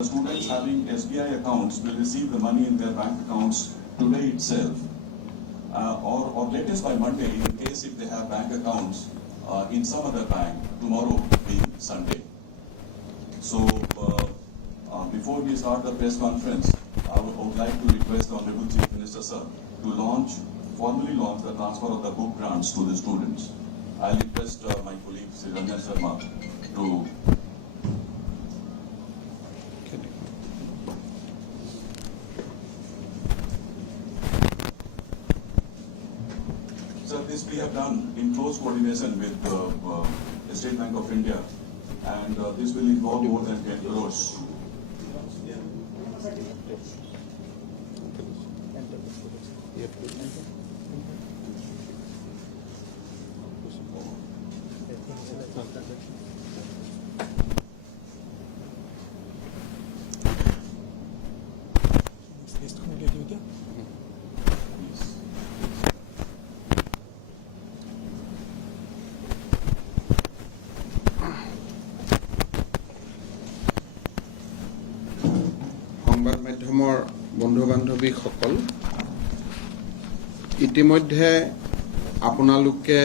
Students having SBI accounts will receive the money in their bank accounts today itself, or latest by Monday in case if they have bank accounts in some other bank, tomorrow being Sunday. So before we start the press conference, I would like to request the Honorable Chief Minister sir to formally launch the transfer of the book grants to the students. I'll request my colleague Sri Ranjan Sharma to Sir, this we have done in close coordination with the State Bank of India, and this will involve more than 10 crores. সংবাদ মাধ্যমৰ বন্ধু বান্ধৱীসকল, ইতিমধ্যে আপোনালোকে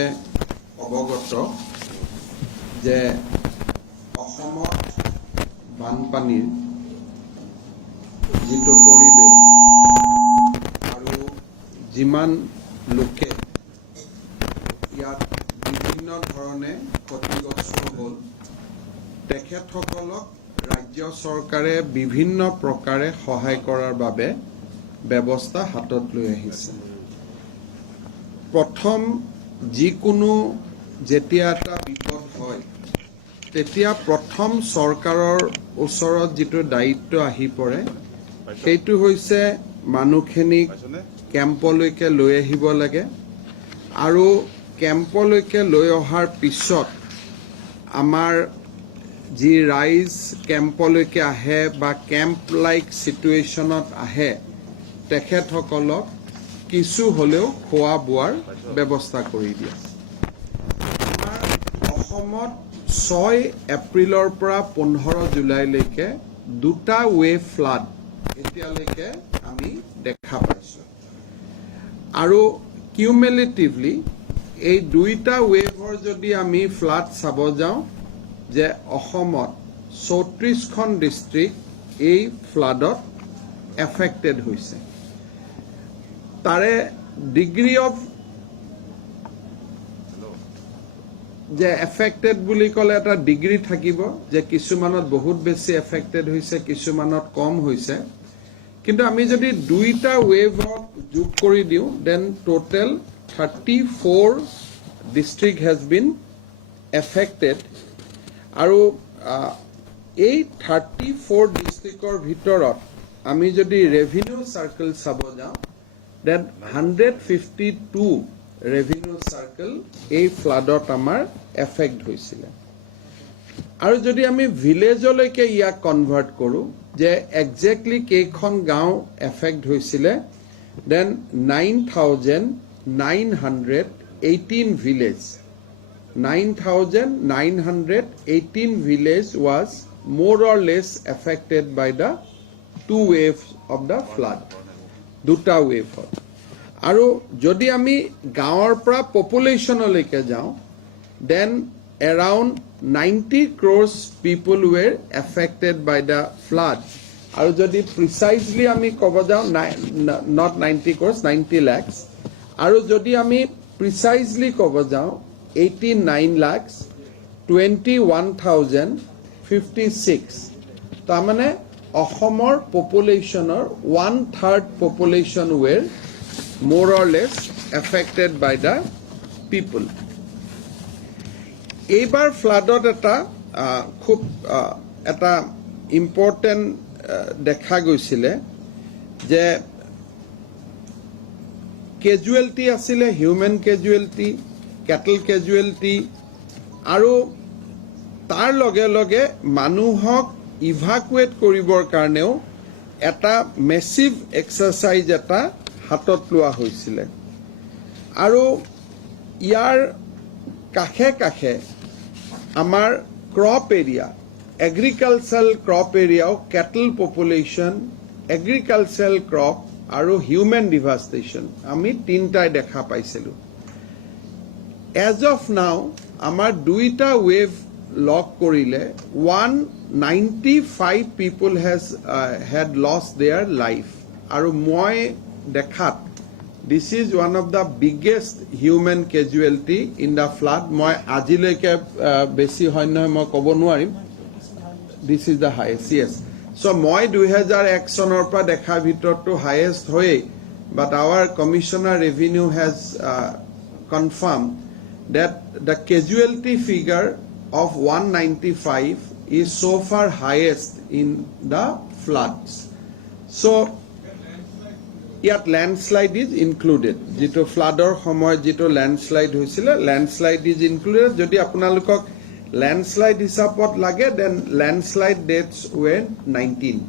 অৱগত যে অসমত বানপানীৰ যিটো পৰিৱেশ আৰু যিমান লোকে ইয়াত বিভিন্ন ধৰণে ক্ষতিগ্ৰস্ত হ'ল, তেখেতসকলক ৰাজ্য চৰকাৰে বিভিন্ন প্ৰকাৰে সহায় কৰাৰ বাবে ব্যৱস্থা হাতত লৈ আহিছে। প্ৰথম যিকোনো যেতিয়া এটা বিপদ হয়, তেতিয়া প্ৰথম চৰকাৰৰ ওচৰত যিটো দায়িত্ব আহি পৰে, সেইটো হৈছে মানুহখিনিক কেম্পলৈকে লৈ আহিব লাগে, আৰু কেম্পলৈকে লৈ অহাৰ পিছত আমাৰ যি ৰাইজ কেম্পলৈকে আহে বা কেম্প লাইক চিটুৱেশ্যনত আহে, তেখেতসকলক কিছু হ'লেও খোৱা বোৱাৰ ব্যৱস্থা কৰি দিয়ে। আমাৰ অসমত 6 এপ্ৰিলৰ পৰা 15 জুলাইলৈকে দুটা ৱেভ ফ্লাড এতিয়ালৈকে আমি দেখা পাইছোঁ, আৰু কিউমুলেটিভলি এই দুইটা ৱেভৰ যদি আমি ফ্লাড চাব যাওঁ, যে অসমত 34খন ডিষ্ট্ৰিক্ট এই ফ্লাডত এফেক্টেড হৈছে। তাৰে ডিগ্ৰী অফ যে এফেক্টেড বুলি ক'লে এটা ডিগ্ৰী থাকিব, যে কিছুমানত বহুত বেছি এফেক্টেড হৈছে, কিছুমানত কম হৈছে। কিন্তু আমি যদি দুইটা ৱেভক যোগ কৰি দিওঁ, then total 34 district has been affected. আৰু এই 34 ডিষ্ট্ৰিক্টৰ ভিতৰত আমি যদি ৰেভিনিউ চাৰ্কেল চাব যাওঁ, দেন 152 ৰেভিনিউ চাৰ্কেল এই ফ্লাডত আমাৰ এফেক্ট হৈছিলে। আৰু যদি আমি ভিলেজলৈকে ইয়াক কনভাৰ্ট কৰোঁ, যে একজেক্টলি কেইখন গাঁও এফেক্ট হৈছিলে, then 9,918 village 9,918 village was more or less affected by the two waves of the flood, দুটা wave. আৰু যদি আমি গাঁৱৰ পৰা পপুলেশ্যনলৈকে যাওঁ, then around 90 crores people were affected by the flood. আৰু যদি precisely আমি ক'ব যাওঁ, not 90 crores, 90 lakhs. আৰু যদি আমি precisely ক'ব যাওঁ, 89,21,056. তাৰমানে অসমৰ পপুলেশ্যনৰ 1/3 population ৱেৰ more or less affected by the people. এইবাৰ ফ্লাডত এটা খুব এটা ইম্পৰ্টেণ্ট দেখা গৈছিলে, যে কেজুৱেলিটি আছিলে, হিউমেন কেজুৱেলিটি, কেটল কেজুৱেলিটি, আৰু তাৰ লগে লগে মানুহক ইভাকুৱেট কৰিবৰ কাৰণেও এটা মেচিভ এক্সাৰচাইজ এটা হাতত লোৱা হৈছিলে। আৰু ইয়াৰ কাষে কাষে আমাৰ crop area agricultural crop area, cattle population, agricultural crop আৰু human devastation আমি তিনটাই দেখা পাইছিলো as of now আমাৰ দুইটা wave লক কৰিলে 195 people had lost their life আৰু মই দেখাত this is one of the biggest human casualty in the flood মই আজিলৈকে বেছি হয় নহয় মই ক'ব নোৱাৰিম this is the highest yes so মই 2001 চনৰ পৰা দেখা ভিতৰটো highest হয় but our commissioner revenue has confirmed that the casualty figure of 195 is so far highest in the floods so yet landslide is included jito floodor samoy jito landslide hoisile landslide is included jodi apnalukok landslide hisapot lage then landslide deaths were 19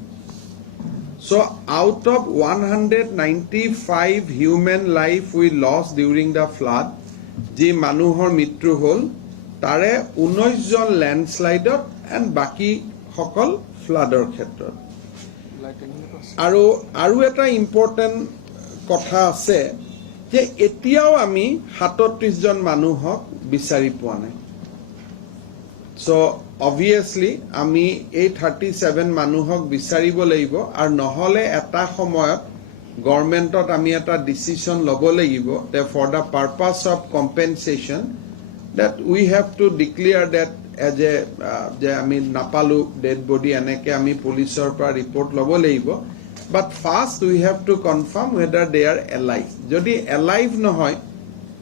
so out of 195 human life we lost during the flood ji manuhor mitru hol tare 19 jon landslide and baki সকল floodor ক্ষেত্ৰত আৰু এটা important কথা আছে যে এতিয়াও আমি 37 জন মানুহক বিচাৰি পোৱা নাই সো obviously আমি এই 37 মানুহক বিচাৰিব লাগিব আৰু নহলে এটা সময়ত গভৰ্ণমেণ্টত আমি এটা ডিসিশন ল'ব লাগিব that for the purpose of compensation that we have to declare that as a যে আমি নাপালো ডেড বডি এনেকে আমি পুলিচৰ পৰা ৰিপৰ্ট ল'ব লাগিব but first we have to confirm whether they are alive যদি alive নহয়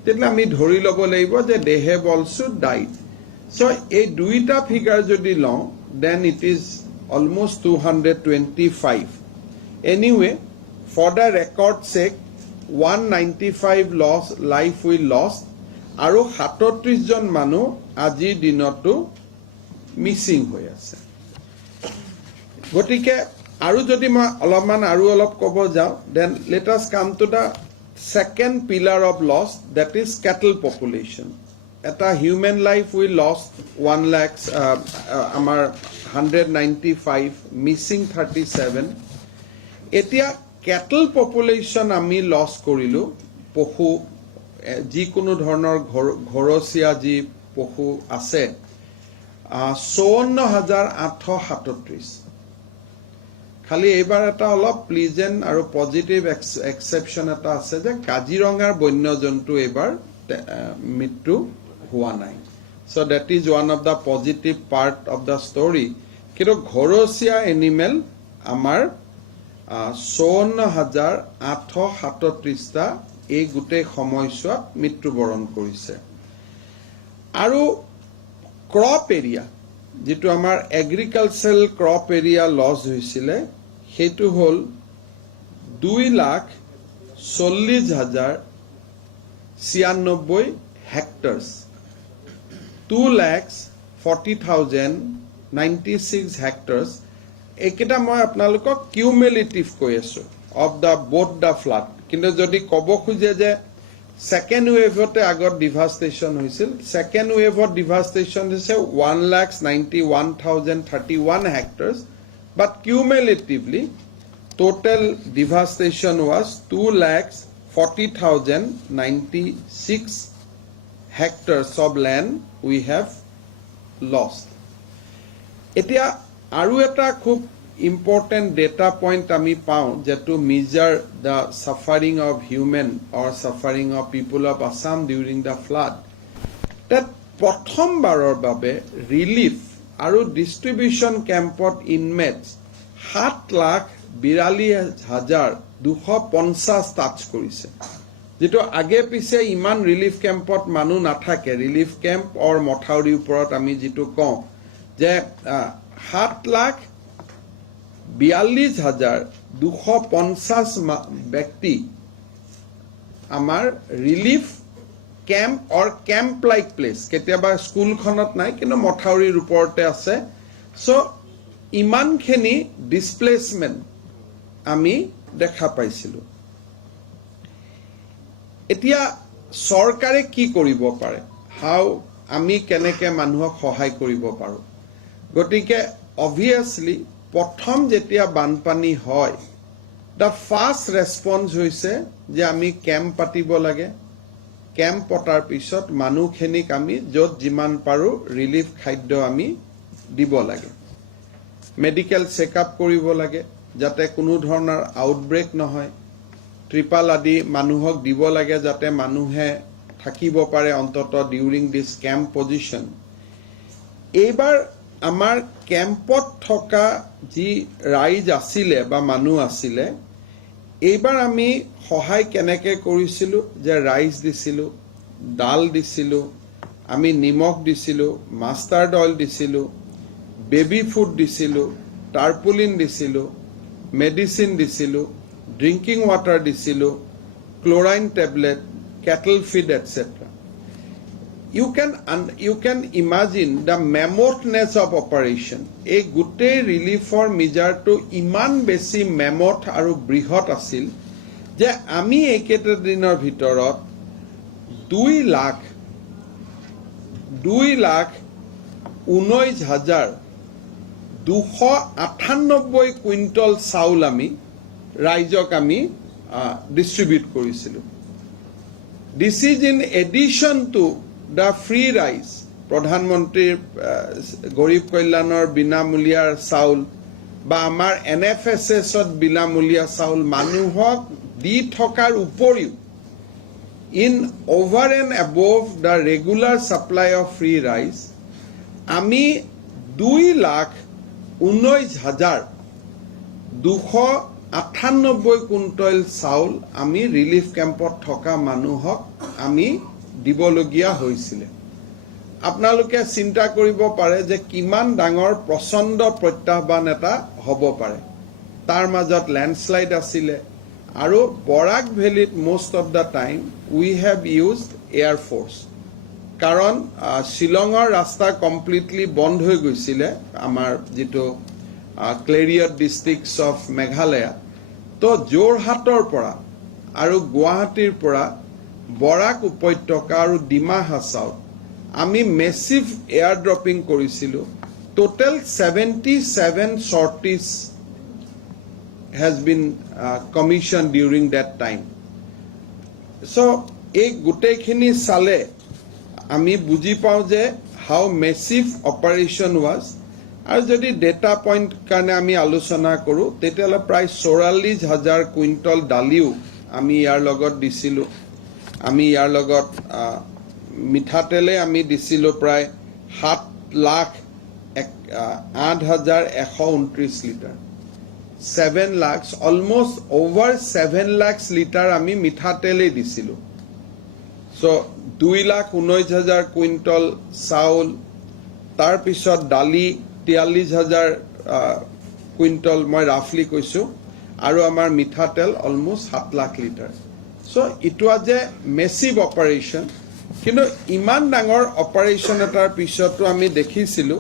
তেতিয়াহ'লে আমি ধৰি ল'ব লাগিব যে they have also died so এই দুইটা ফিগাৰ যদি লওঁ then it is almost 225 anyway for the record sake 195 life we lost আৰু 37 জন মানুহ আজিৰ দিনতো মিসিং হৈ আছে গতিকে আৰু যদি মই অলপ ক'ব যাওঁ then let us come to the second pillar of loss that is cattle population এটা human life we lost 1 lakh আমাৰ 195 missing 37 এতিয়া cattle population আমি loss কৰিলো পশু যিকোনো ধৰণৰ ঘৰচীয়া যি পশু আছে 54837 খালি এইবাৰ এটা অলপ প্লিজেন্ট আৰু পজিটিভ এক্সেপশন এটা আছে যে কাজিৰঙাৰ বন্যজন্তু এইবাৰ মৃত্যু হোৱা নাই so that is one of the positive part of the story কিন্তু ঘৰচীয়া এনিমেল আমাৰ 54837 টা এই গোটেই সময়ছোৱাত মৃত্যুবৰণ কৰিছে আৰু ক্ৰপ এৰিয়া যেটো আমাৰ এগ্ৰিকালচাৰাল ক্ৰপ এৰিয়া লছ হৈছিলে হেতু হল 2,40,096 হেক্টৰস 2,40,096 হেক্টৰস একেটা মই আপোনালোকক কিউমুলেটিভ কৈ আছো of the both the flood কিন্তু যদি কব খুজে যে সেকেন্ড ওয়েভতে আগত ডিভাস্টেশন হৈছিল সেকেন্ড ওয়েভত ডিভাস্টেশন হৈছে 1,91,031 hectares but cumulatively total devastation was 2,40,096 hectares of land we have lost এতিয়া আৰু এটা খুব important data point আমি পাওঁ যেটো measure the suffering of human or suffering of people of Assam during the flood that প্ৰথমবাৰৰ বাবে relief আৰু distribution campত inmates 7,42,250 টাচ কৰিছে যেটো আগে পিছে ইমান ৰিলিফ কেম্পত মানুহ নাথাকে ৰিলিফ কেম্প অৰ মথাউৰি ওপৰত আমি যেটো কওঁ যে 7,42,250 ব্যক্তি আমাৰ ৰিলিফ কেম্প অৰ কেম্প লাইক প্লেস কেতিয়াবা স্কুলখনত নাই কিন্তু মথাউৰিৰ ওপৰতে আছে সো ইমানখিনি ডিসপ্লেসমেন্ট আমি দেখা পাইছিলো এতিয়া চৰকাৰে কি কৰিব পাৰে হাউ আমি কেনেকে মানুহক সহায় কৰিব পাৰো গতিকে অবভিয়াছলি প্ৰথম যেতিয়া বানপানী হয় দ্য ফাৰ্ষ্ট ৰেছপন্স হৈছে যে আমি কেম্প পাতিব লাগে কেম্প পতাৰ পিছত মানুহখিনিক আমি য'ত যিমান পাৰোঁ ৰিলিফ খাদ্য আমি দিব লাগে মেডিকেল চেকআপ কৰিব লাগে যাতে কোনো ধৰণৰ আউটব্ৰেক নহয় ট্ৰিপাল আদি মানুহক দিব লাগে যাতে মানুহে থাকিব পাৰে অন্তত ডিউৰিং দিছ কেম্প পজিশ্যন এইবাৰ আমাৰ কেম্পত থকা যি ৰাইজ আছিলে বা মানুহ আছিলে এইবাৰ আমি সহায় কেনেকৈ কৰিছিলোঁ যে ৰাইচ দিছিলোঁ ডাল দিছিলোঁ আমি নিমখ দিছিলোঁ মাষ্টাৰ্ড অইল দিছিলোঁ বেবী ফুড দিছিলোঁ টাৰ্পুলিন দিছিলোঁ মেডিচিন দিছিলোঁ ড্ৰিংকিং ৱাটাৰ দিছিলোঁ chlorine tablet cattle feed etcetera you can imagine the mammothneess of operation এই গোটেই ৰিলিফৰ মিজাৰটো ইমান বেছি মেমথ আৰু বৃহৎ আছিল যে আমি এইকেইটা দিনৰ ভিতৰত 2,19,298 কুইণ্টল চাউল আমি ৰাইজক আমি ডিষ্ট্ৰিবিউট কৰিছিলোঁ This is in addition to the free rice, প্ৰধানমন্ত্ৰীৰ গৰীব কল্যাণৰ বিনামূলীয়াৰ চাউল বা আমাৰ NFSSত বিনামূলীয়া চাউল মানুহক দি থকাৰ উপৰিও in over and above the regular supply of free rice আমি 2,19,298 কুইণ্টল চাউল আমি ৰিলিফ কেম্পত থকা মানুহক আমি দিবলগীয়া হৈছিলে আপোনালোকে চিন্তা কৰিব পাৰে যে কিমান ডাঙৰ প্ৰচণ্ড প্ৰত্যাহ্বান এটা হ'ব পাৰে তাৰ মাজত লেণ্ডশ্লাইড আছিলে আৰু বৰাক ভেলীত most of the time we have used air force কাৰণ শ্বিলঙৰ ৰাস্তা কমপ্লিটলি বন্ধ হৈ গৈছিলে আমাৰ যিটো ক্লেৰিয়ট ডিষ্ট্ৰিক্টছ অফ মেঘালয়া তো যোৰহাটৰ পৰা আৰু গুৱাহাটীৰ পৰা বৰাক উপত্যকা আৰু ডিমা হাছাওত আমি মেছিভ এয়াৰ ড্ৰপিং কৰিছিলোঁ total 77 sorties has been commissioned during that time so এই গোটেইখিনি চালে আমি বুজি পাওঁ যে হাউ মেছিভ অপাৰেশ্যন ৱাজ আৰু যদি ডেটা পইণ্ট কাৰণে আমি আলোচনা কৰোঁ তেতিয়াহ'লে প্ৰায় 44,000 কুইণ্টল দালিও আমি ইয়াৰ লগত দিছিলোঁ আমি ইয়াৰ লগত মিঠাতেলে আমি দিছিলোঁ প্ৰায় 7,08,129 litre 7 lakhs almost over 7 lakhs litre আমি মিঠাতেলেই দিছিলোঁ so 2,19,000 কুইণ্টল চাউল তাৰপিছত দালি 43,000 কুইণ্টল মই ৰাফলি কৈছোঁ আৰু আমাৰ মিঠাতেল almost 7 lakh litre so it was a massive operation কিন্তু ইমান ডাঙৰ অপাৰেশ্যন এটাৰ পিছতো আমি দেখিছিলোঁ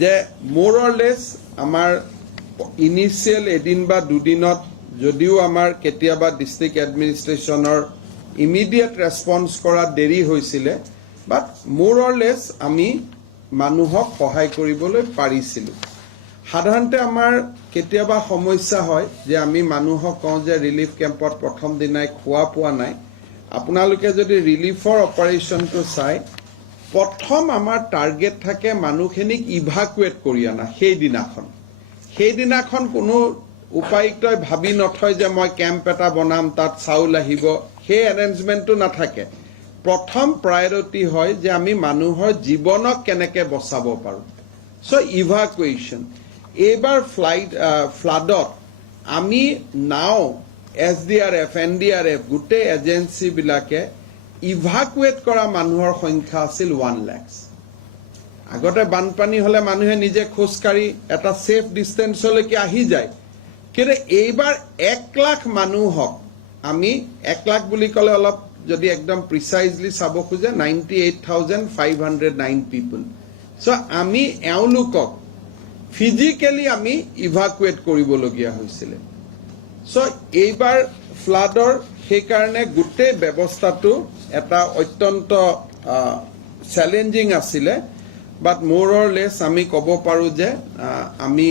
যে more or less আমাৰ ইনিচিয়েল এদিন বা দুদিনত যদিও আমাৰ কেতিয়াবা ডিষ্ট্ৰিক্ট এডমিনিষ্ট্ৰেশ্যনৰ ইমিডিয়েট ৰেছপন্স কৰা দেৰি হৈছিলে বাট more or less আমি মানুহক সহায় কৰিবলৈ পাৰিছিলোঁ সাধাৰণতে আমাৰ কেতিয়াবা সমস্যা হয় যে আমি মানুহক কওঁ যে ৰিলিফ কেম্পত প্ৰথম দিনাই খোৱা পোৱা নাই আপোনালোকে যদি ৰিলিফৰ অপাৰেশ্যনটো চাই প্ৰথম আমাৰ টাৰ্গেট থাকে মানুহখিনিক ইভাকুৱেট কৰি আনা সেইদিনাখন কোনো উপায়ুক্তই ভাবি নথয় যে মই কেম্প এটা বনাম তাত চাউল আহিব সেই এৰেঞ্জমেণ্টটো নাথাকে প্ৰথম প্ৰায়ৰিটি হয় যে আমি মানুহৰ জীৱনক কেনেকৈ বচাব পাৰোঁ চ' ইভাকুৱেশ্যন এইবাৰ ফ্লাডত আমি নাও SDRF NDRF গোটেই এজেঞ্চিবিলাকে ইভাকুৱেট কৰা মানুহৰ সংখ্যা আছিল 1 লাখ আগতে বানপানী হ'লে মানুহে নিজে খোজকাঢ়ি এটা ছেফ ডিষ্টেঞ্চলৈকে আহি যায় কিন্তু এইবাৰ 1 লাখ মানুহক আমি 1 লাখ বুলি ক'লে অলপ যদি একদম প্ৰিচাইজলি চাব খোজে 98,509 পিপল চ' আমি এওঁলোকক ফিজিকেলি আমি ইভাকুৱেট কৰিবলগীয়া হৈছিলে চ' এইবাৰ ফ্লাডৰ সেইকাৰণে গোটেই ব্যৱস্থাটো এটা অত্যন্ত চেলেঞ্জিং আছিলে বাট মোৰ অৰ লেছ আমি ক'ব পাৰোঁ যে আমি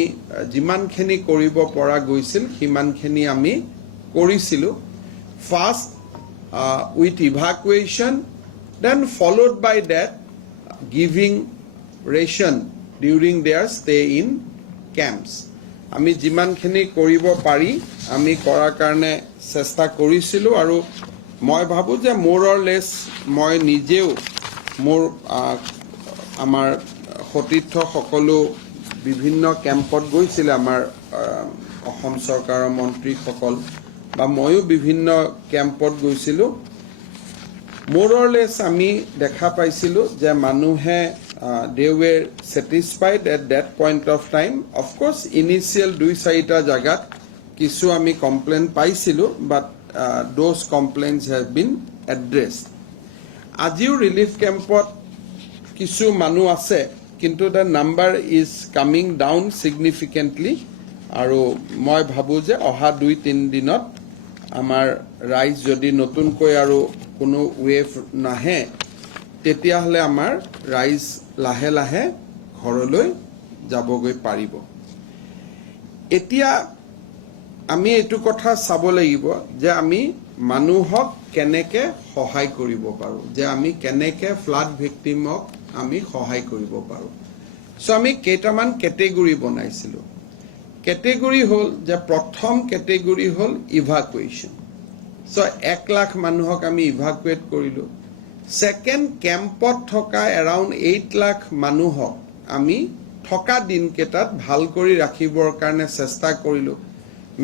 যিমানখিনি কৰিব পৰা গৈছিল সিমানখিনি আমি কৰিছিলোঁ first with evacuation then followed by that giving ration during their stay in camps আমি যিমানখিনি কৰিব পাৰি আমি কৰাৰ কাৰণে চেষ্টা কৰিছিলোঁ আৰু মই ভাবোঁ যে মোৰ অৰ লেছ মই নিজেও মোৰ আমাৰ সতীৰ্থ সকলো বিভিন্ন কেম্পত গৈছিলে আমাৰ অসম চৰকাৰৰ মন্ত্ৰীসকল বা ময়ো বিভিন্ন কেম্পত গৈছিলোঁ মোৰ অৰ লেছ আমি দেখা পাইছিলোঁ যে মানুহে they were satisfied at that point of time of course initial 2-4টা জায়গাত কিছু আমি কমপ্লেইন পাইছিলোঁ but those complaints have been addressed আজিও ৰিলিফ কেম্পত কিছু মানুহ আছে কিন্তু the number is coming down significantly আৰু মই ভাবোঁ যে অহা 2-3 দিনত আমাৰ ৰাইজ যদি নতুনকৈ আৰু কোনো ৱেভ নাহে তেতিয়াহ'লে আমাৰ ৰাইজ লাহে লাহে ঘৰলৈ যাবগৈ পাৰিব এতিয়া আমি এইটো কথা চাব লাগিব যে আমি মানুহক কেনেকৈ সহায় কৰিব পাৰোঁ যে আমি কেনেকৈ ফ্লাড ভিক্টিমক আমি সহায় কৰিব পাৰোঁ সো আমি কেইটামান কেটেগৰী বনাইছিলোঁ কেটেগৰী হ'ল যে প্ৰথম কেটেগৰী হ'ল ইভাকুৱেশ্যন সো 1 লাখ মানুহক আমি ইভাকুৱেট কৰিলোঁ সেকেন্ড কেম্পত থকা এৰাউণ্ড 8 লাখ মানুহক আমি থকা দিনকেইটাত ভাল কৰি ৰাখিবৰ কাৰণে চেষ্টা কৰিলোঁ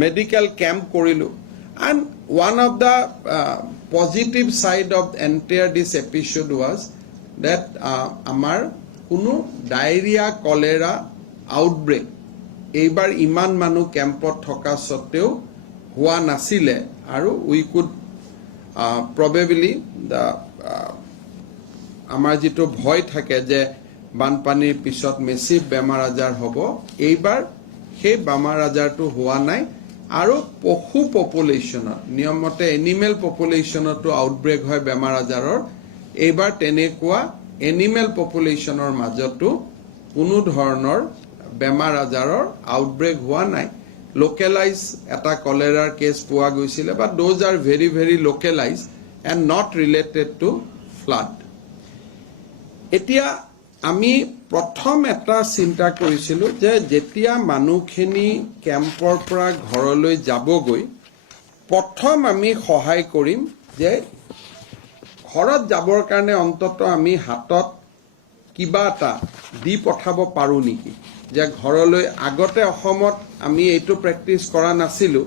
মেডিকেল কেম্প কৰিলোঁ and one of the positive side of entire this episode was that আমাৰ কোনো ডায়েৰিয়া কলেৰা আউটব্ৰেক এইবাৰ ইমান মানুহ কেম্পত থকা সত্ত্বেও হোৱা নাছিলে আৰু we could probably the আমাৰ যেটো ভয় থাকে যে বানপানীৰ পিছত মেসিভ বেমাৰ আজাৰ হ'ব এইবাৰ সেই বেমাৰ আজাৰটো হোৱা নাই আৰু পশু পপুলেশ্যনত নিয়মতে এনিমেল পপুলেশ্যনতো আউটব্ৰেক হয় বেমাৰ আজাৰৰ এইবাৰ তেনেকুৱা এনিমেল পপুলেশ্যনৰ মাজতো কোনো ধৰণৰ বেমাৰ আজাৰৰ আউটব্ৰেক হোৱা নাই লোকেলাইজ এটা কলেৰাৰ কেছ পোৱা গৈছিলে বা those are very very localise and not related to flood এতিয়া আমি প্ৰথম এটা চিন্তা কৰিছিলোঁ যে যেতিয়া মানুহখিনি কেম্পৰ পৰা ঘৰলৈ যাবগৈ প্ৰথম আমি সহায় কৰিম যে ঘৰত যাবৰ কাৰণে অন্তত আমি হাতত কিবা এটা দি পঠাব পাৰোঁ নেকি যে ঘৰলৈ আগতে অসমত আমি এইটো প্ৰেক্টিছ কৰা নাছিলোঁ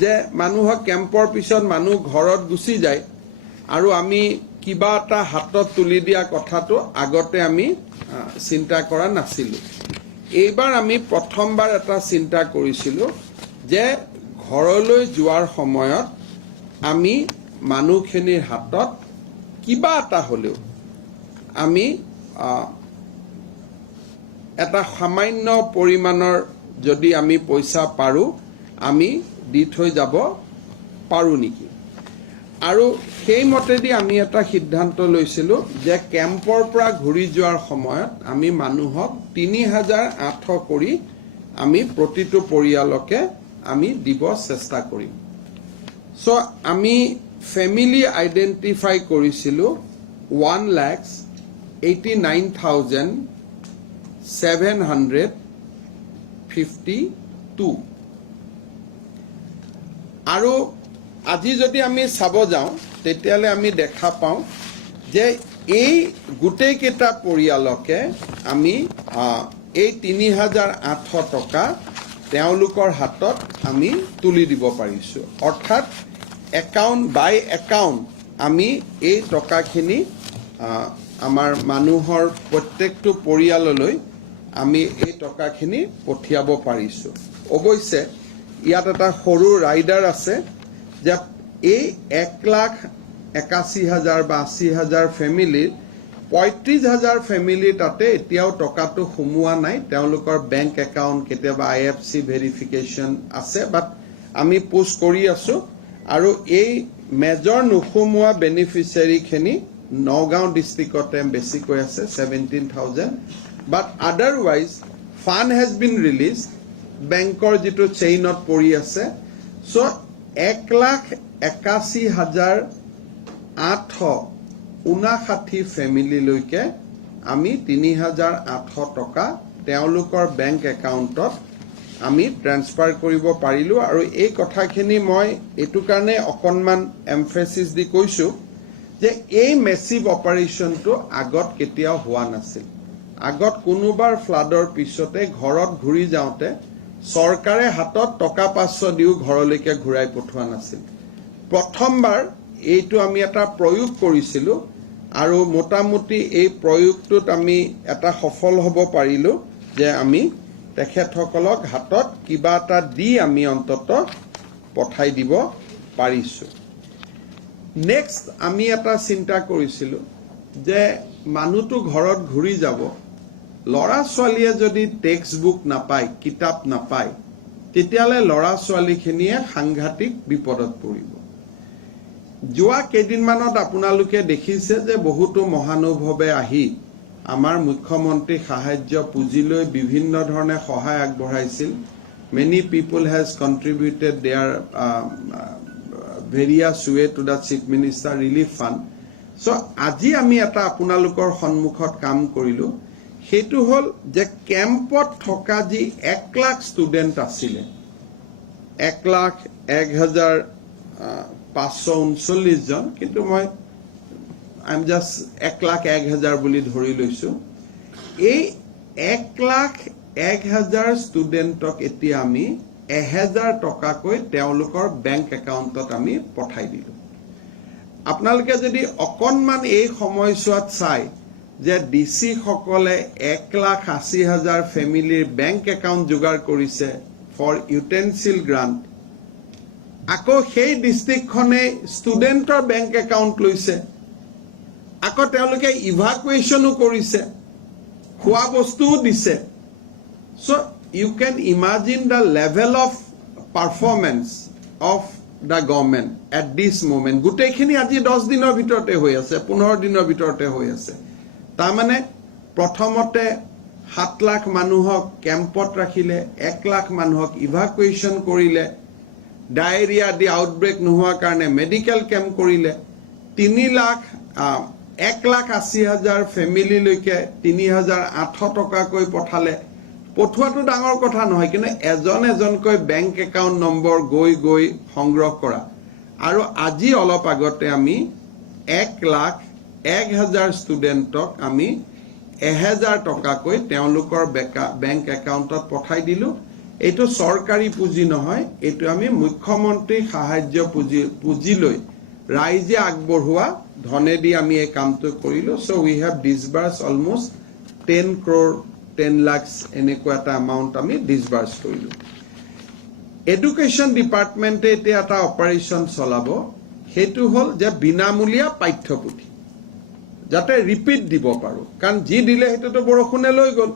যে মানুহক কেম্পৰ পিছত মানুহ ঘৰত গুচি যায় আৰু আমি কিবা এটা হাতত তুলি দিয়া কথাটো আগতে আমি চিন্তা কৰা নাছিলোঁ এইবাৰ আমি প্ৰথমবাৰ এটা চিন্তা কৰিছিলোঁ যে ঘৰলৈ যোৱাৰ সময়ত আমি মানুহখিনিৰ হাতত কিবা এটা হ'লেও আমি এটা সামান্য পৰিমাণৰ যদি আমি পইচা পাৰোঁ আমি দি থৈ যাব পাৰোঁ নেকি আৰু সেই মতেদি আমি এটা সিদ্ধান্ত লৈছিলোঁ যে কেম্পৰ পৰা ঘূৰি যোৱাৰ সময়ত আমি মানুহক ৩,৮০০ কৰি আমি প্ৰতিটো পৰিয়ালকে আমি দিব চেষ্টা কৰিম সো আমি ফেমিলি আইডেন্টিফাই কৰিছিলোঁ 1,89,752 আৰু আজি যদি আমি চাব যাওঁ তেতিয়ালে আমি দেখা পাওঁ যে এই গোটেই কেইটা পৰিয়ালকে আমি এই ৩,৮০০ টকা তেওঁলোকৰ হাতত আমি তুলি দিব পাৰিছোঁ অৰ্থাৎ একাউণ্ট বাই একাউণ্ট আমি এই টকাখিনি আমাৰ মানুহৰ প্ৰত্যেকটো পৰিয়াললৈ আমি এই টকাখিনি পঠিয়াব পাৰিছোঁ অৱশ্যে ইয়াত এটা সৰু ৰাইডাৰ আছে যে এই 1,81,000 বা 80,000 ফেমিলিৰ 35,000 ফেমিলি তাতে এতিয়াও টকাটো সোমোৱা নাই তেওঁলোকৰ বেংক একাউণ্ট কেতিয়াবা IFC ভেৰিফিকেশ্যন আছে বাট আমি পুছ কৰি আছোঁ আৰু এই মেজৰ নোসোমোৱা বেনিফিচিয়াৰীখিনি নগাঁও ডিষ্ট্ৰিক্টতে বেছিকৈ আছে 17,000 but otherwise fund has been release বেংকৰ যিটো চেইনত পৰি আছে চ' 1,81,859 ফেমিলিলৈকে আমি 3,800 টকা তেওঁলোকৰ বেংক একাউণ্টত আমি ট্ৰান্সফাৰ কৰিব পাৰিলোঁ আৰু এই কথাখিনি মই এইটো কাৰণে অকণমান এমফেচিছ দি কৈছোঁ যে এই মেচিভ অপাৰেশ্যনটো আগত কেতিয়াও হোৱা নাছিল আগত কোনোবাৰ ফ্লাডৰ পিছতে ঘৰত ঘূৰি যাওঁতে চৰকাৰে হাতত টকা 500 দিও ঘৰলৈকে ঘূৰাই পঠোৱা নাছিল প্ৰথমবাৰ এইটো আমি এটা প্ৰয়োগ কৰিছিলোঁ আৰু মোটামুটি এই প্ৰয়োগটোত আমি এটা সফল হ'ব পাৰিলোঁ যে আমি তেখেতসকলক হাতত কিবা এটা দি আমি অন্তত পঠাই দিব পাৰিছোঁ নেক্সট আমি এটা চিন্তা কৰিছিলোঁ যে মানুহটো ঘৰত ঘূৰি যাব ল'ৰা ছোৱালীয়ে যদি টেক্সট বুক নাপায় কিতাপ নাপায় তেতিয়ালে ল'ৰা ছোৱালীখিনিয়ে সাংঘাতিক বিপদত পৰিব যোৱা কেইদিনমানত আপোনালোকে দেখিছে যে বহুতো মহানুভৱে আহি আমাৰ মুখ্যমন্ত্ৰী সাহায্য পুঁজিলৈ বিভিন্ন ধৰণে সহায় আগবঢ়াইছিল many people has contributed their various way to the chief minister relief fund so' আজি আমি এটা আপোনালোকৰ সন্মুখত কাম কৰিলোঁ সেইটো হ'ল যে কেম্পত থকা যি 1 লাখ ষ্টুডেণ্ট আছিলে 1,01,539 জন কিন্তু মই I'm just 1,01,000 বুলি ধৰি লৈছো এই 1,01,000 ষ্টুডেণ্টক এতিয়া আমি 1,000 টকাকৈ তেওঁলোকৰ বেংক একাউণ্টত আমি পঠাই দিলোঁ আপোনালোকে যদি অকণমান এই সময়ছোৱাত চাই যে ডিসি সকলে 1,80,000 ফেমিলিৰ বেংক একাউণ্ট যোগাৰ কৰিছে ফৰ ইউটেনচিল গ্ৰান্ট আকৌ সেই ডিস্ট্ৰিক্টখনে ষ্টুডেণ্টৰ বেংক একাউণ্ট লৈছে আকৌ তেওঁলোকে ইভাকুৱেশ্যনো কৰিছে খোৱা বস্তুও দিছে so you can imagine the level of performance of the government at this moment গুটেইখিনি আজি 10 দিনৰ ভিতৰতে হৈ আছে 15 দিনৰ ভিতৰতে হৈ আছে তাৰমানে প্ৰথমতে 7 লাখ মানুহক কেম্পত ৰাখিলে 1 লাখ মানুহক ইভাকুৱেশ্যন কৰিলে ডায়েৰিয়া দি আউটব্ৰেক নোহোৱাৰ কাৰণে মেডিকেল কেম্প কৰিলে 3 লাখ 1,80,000 ফেমিলিলৈকে 3,800 টকাকৈ পঠালে পঠোৱাটো ডাঙৰ কথা নহয় কিন্তু এজন এজনকৈ বেংক একাউণ্ট নম্বৰ গৈ সংগ্ৰহ কৰা আৰু আজি অলপ আগতে আমি 1,01,000 ষ্টুডেণ্টক আমি 1,000 টকাকৈ তেওঁলোকৰ বেংক একাউণ্টত পঠাই দিলোঁ এইটো চৰকাৰী পুঁজি নহয় এইটো আমি মুখ্যমন্ত্ৰী সাহায্য পুঁজিলৈ ৰাইজে আগবঢ়োৱা ধনেদি আমি এই কামটো কৰিলোঁ so we have disbursed almost 10 crore 10 lakhs এনেকুৱা এটা এমাউণ্ট আমি ডিসবাৰ্স কৰিলোঁ এডুকেশ্যন ডিপাৰ্টমেণ্টে এতিয়া এটা অপাৰেশ্যন চলাব সেইটো হ'ল যে বিনামূলীয়া পাঠ্যপুথি যাতে ৰিপিট দিব পাৰোঁ কাৰণ যি দিলে সেইটোতো বৰষুণে লৈ গ'ল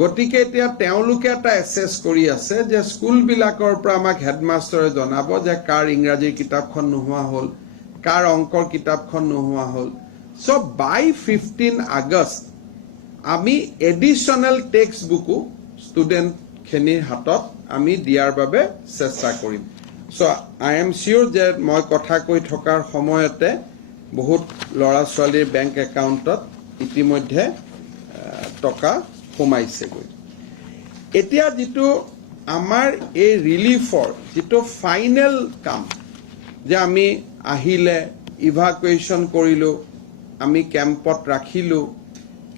গতিকে এতিয়া তেওঁলোকে এটা এছেছ কৰি আছে যে স্কুলবিলাকৰ পৰা আমাক হেডমাষ্টাৰে জনাব যে কাৰ ইংৰাজীৰ কিতাপখন নোহোৱা হ'ল কাৰ অংকৰ কিতাপখন নোহোৱা হ'ল so by 15 আগষ্ট আমি এডিশনাল টেক্সট বুকো ষ্টুডেণ্ট খিনিৰ হাতত আমি দিয়াৰ বাবে চেষ্টা কৰিম so I am sure যে মই কথা কৈ থকাৰ সময়তে বহুত ল'ৰা ছোৱালীৰ বেংক একাউণ্টত ইতিমধ্যে টকা সোমাইছেগৈ এতিয়া যিটো আমাৰ এই ৰিলিফৰ যিটো ফাইনেল কাম যে আমি আহিলে ইভাকুৱেশ্যন কৰিলোঁ আমি কেম্পত ৰাখিলোঁ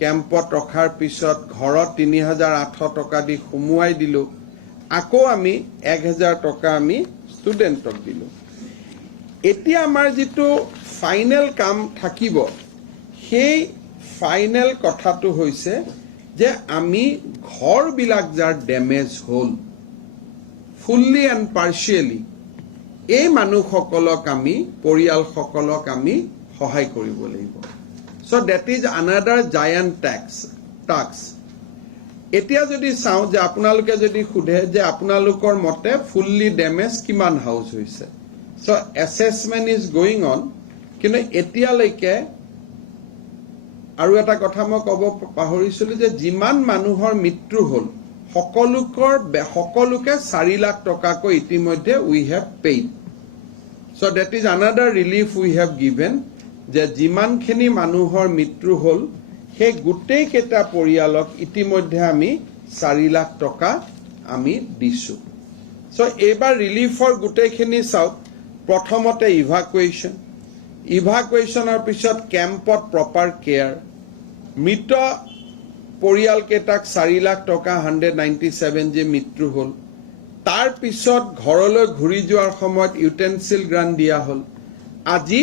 কেম্পত ৰখাৰ পিছত ঘৰত 3,800 টকা দি সোমোৱাই দিলোঁ আকৌ আমি 1,000 টকা আমি ষ্টুডেণ্টক দিলোঁ এতিয়া আমাৰ যিটো ফাইনেল কাম থাকিব সেই ফাইনেল কথাটো হৈছে যে আমি ঘৰবিলাক যাৰ ডেমেজ হ'ল ফুল্লি এণ্ড পাৰ্চিয়েলি এই মানুহসকলক আমি পৰিয়ালসকলক আমি সহায় কৰিব লাগিব so that is another giant task এতিয়া যদি চাওঁ যে আপোনালোকে যদি খুধে যে আপোনালোকৰ মতে ফুল্লি ডেমেজ কিমান হাউস হৈছে so assessment is going on কিন্তু এতিয়ালৈকে আৰু এটা কথা মই ক'ব পাহৰিছিলোঁ যে যিমান মানুহৰ মৃত্যু হ'ল সকলোকে 4 লাখ টকাকৈ ইতিমধ্যে we have paid so that is another relief we have given যে যিমানখিনি মানুহৰ মৃত্যু হ'ল সেই গোটেই কেইটা পৰিয়ালক ইতিমধ্যে আমি 4 লাখ টকা আমি দিছোঁ so এইবাৰ ৰিলিফৰ গোটেইখিনি চাওক প্ৰথমতে ইভাকুৱেশ্যনৰ পিছত কেম্পত প্ৰপাৰ কেয়াৰ মৃত পৰিয়ালকেইটাক 4 লাখ টকা 197 যে মৃত্যু হ'ল তাৰ পিছত ঘৰলৈ ঘূৰি যোৱাৰ সময়ত ইউটেনচিল গ্ৰান্ট দিয়া হ'ল আজি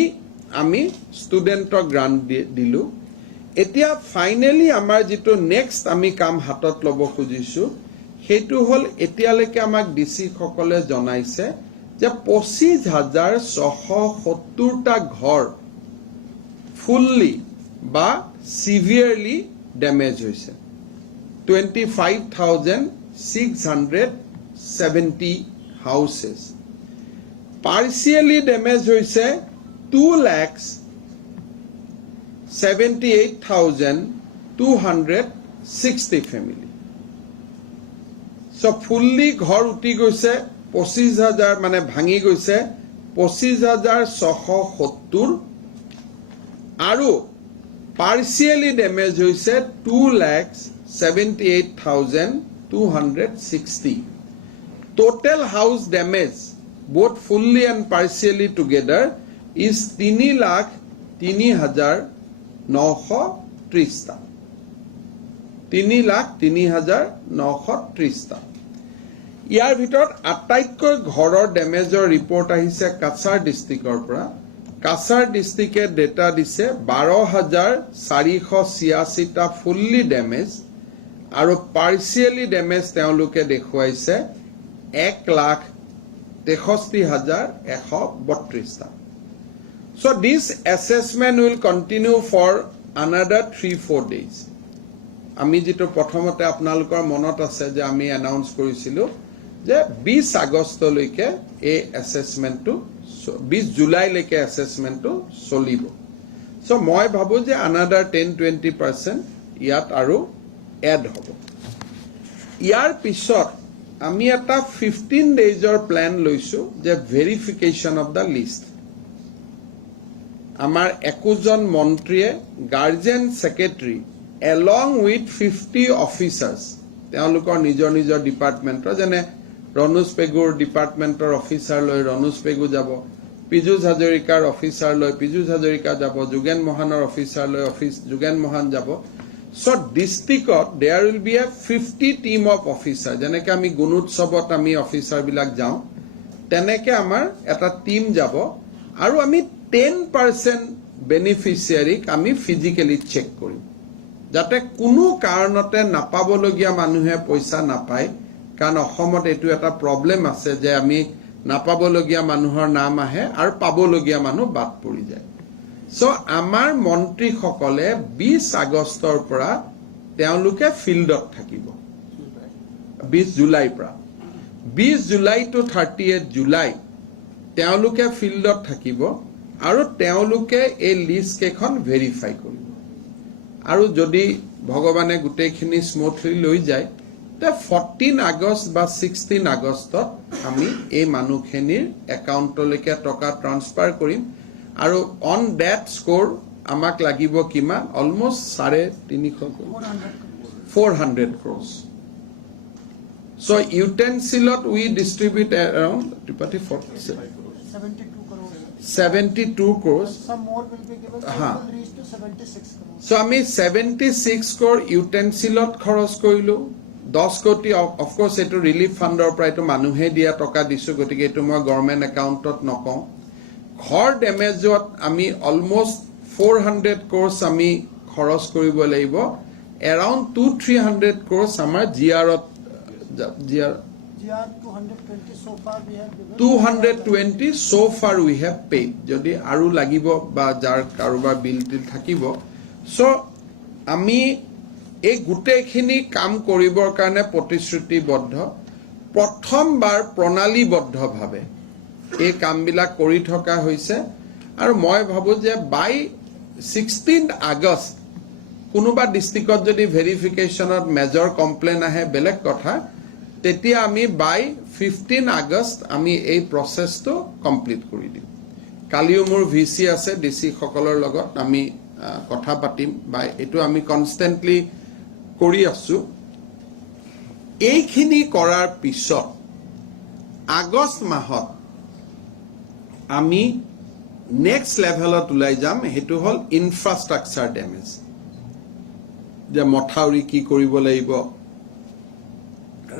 আমি ষ্টুডেণ্টক গ্ৰান্ট দিলোঁ এতিয়া ফাইনেলি আমাৰ যিটো নেক্সট আমি কাম হাতত ল'ব খুজিছোঁ সেইটো হ'ল এতিয়ালৈকে আমাক ডিচি সকলে জনাইছে যে 25,670টা ঘৰ ফুললি বা সিভিয়াৰলি ডেমেজ হৈছে 25,670 হাউচেছ পাৰ্চিয়েলি ডেমেজ হৈছে 2,78,260 ফেমিলি so ফুললি ঘৰ উটি গৈছে 25,000 মানে ভাঙি গৈছে 25,670 আৰু partially damage hoise 2,78,260 total house damage both fully and partially together is 3,03,930 ta 3,03,930 ta ইয়াৰ ভিতৰত আটাইতকৈ ঘৰৰ ডেমেজৰ ৰিপৰ্ট আহিছে কাছাৰ ডিস্ট্ৰিক্টৰ পৰা কাছাৰ ডিস্ট্ৰিক্টে ডেটা দিছে 12,486 টা ফুললি ডেমেজ আৰু পাৰ্চিয়েলি ডেমেজ তেওঁলোকে দেখুৱাইছে 1,63,132 টা so this assessment will continue for another 3-4 days আমি যেটো প্ৰথমতে আপোনালোকৰ মনত আছে যে আমি এনাউন্স কৰিছিলো যে 20 আগষ্টলৈকে এই অ্যাসেসমেন্টটো 20 জুলাইলৈকে অ্যাসেসমেন্টটো চলিব সো মই ভাবো যে another 10-20% ইয়াত আৰু এড হ'ব ইয়াৰ পিছত আমি এটা 15 ডেজৰ প্ল্যান লৈছো যে ভেৰিফিকেশন অফ দা লিষ্ট আমাৰ 21 জন মন্ত্ৰীয়ে guardian secretary along with 50 officers তেওঁলোকৰ নিজৰ নিজৰ ডিপাৰ্টমেন্টৰ যেনে ৰনুজ পেগুৰ ডিপাৰ্টমেন্টৰ অফিচাৰ লৈ ৰনুজ পেগু যাব পিজুজ হাজৰিকাৰ অফিচাৰ লৈ পিজুজ হাজৰিকা যাব যোগেন মহানৰ অফিচাৰ লৈ অফিস যোগেন মহান যাব সো ডিস্ট্ৰিক্টত there will be a 50 team of officer যেনেকৈ আমি গুণোৎসৱত আমি অফিচাৰ বিলাক যাওঁ তেনেকৈ আমাৰ এটা টিম যাব আৰু আমি 10% বেনিফিচিয়াৰিক আমি ফিজিক্যালি চেক কৰিম যাতে কোনো কাৰণতে নাপাবলগীয়া মানুহে পইচা নাপায় কাৰণ অসমত এটো এটা প্ৰবলেম আছে যে আমি নাপাবলগীয়া মানুহৰ নাম আহে আৰু পাবলগীয়া মানুহ বাদ পৰি যায় সো আমাৰ মন্ত্ৰীসকলে 20 আগষ্টৰ পৰা তেওঁলোকে ফিল্ডত থাকিব 20 জুলাইৰ পৰা 20 জুলাই টু 30 জুলাই তেওঁলোকে ফিল্ডত থাকিব আৰু তেওঁলোকে এই লিষ্ট কেখন ভেৰিফাই কৰিব আৰু যদি ভগৱানে গুটেইখিনি স্মুথলি লৈ যায় তে 14 আগষ্ট বা 16 আগষ্টত আমি এই মানুহখিনিৰ একাউণ্টলৈকে টকা ট্ৰান্সফাৰ কৰিম আৰু অন দ্যাট স্কোৰ আমাক লাগিব কিমান almost 400 crores so utensilot we distribute around 72 crores some more will be given so हाँ. will reach to 76 crores so আমি 76 crore utensilot খৰচ কৰিলো 10 কোটি of course এটো ৰিলিফ ফাণ্ডৰ পৰা এটো মানুহে দিয়া টকা দিছো গতিকে এটো মই গভৰ্ণমেণ্ট একাউণ্টত নকওঁ ঘৰ ডেমেজত আমি অলমোস্ট 400 crores আমি খৰচ কৰিব লাগিব around 200-300 crores আমাৰ জিআৰত জিআৰ GR 220 so far we have given 220 so far we have paid যদি আৰু লাগিব বা যাৰ কাৰোবাৰ বিল টিল থাকিব সো আমি এই গুটেইখিনি কাম কৰিবৰ কাৰণে প্ৰতিশ্ৰুতিবদ্ধ প্ৰথমবাৰ প্ৰণালীবদ্ধভাৱে এই কামবিলাক কৰি থকা হৈছে আৰু মই ভাবো যে বাই 16 আগষ্ট কোনোবা ডিস্ট্ৰিক্টত যদি ভেৰিফিকেশ্যনত মেজৰ কমপ্লেইন আহে বেলেগ কথা তেতিয়া আমি বাই 15 আগষ্ট আমি এই প্ৰচেছটো কমপ্লিট কৰি দিম কালিও মোৰ ভিচি আছে ডিসি সকলৰ লগত আমি কথা পাতিম বা এটো আমি কনষ্টেন্টলি কৰি আছো এইখিনি কৰাৰ পিছত আগষ্ট মাহত আমি নেক্সট লেভেলত উলাই যাম হেতু হল ইনফ্ৰাষ্ট্ৰাকচাৰ ড্যামেজ যে মথাউৰি কি কৰিব লাগিব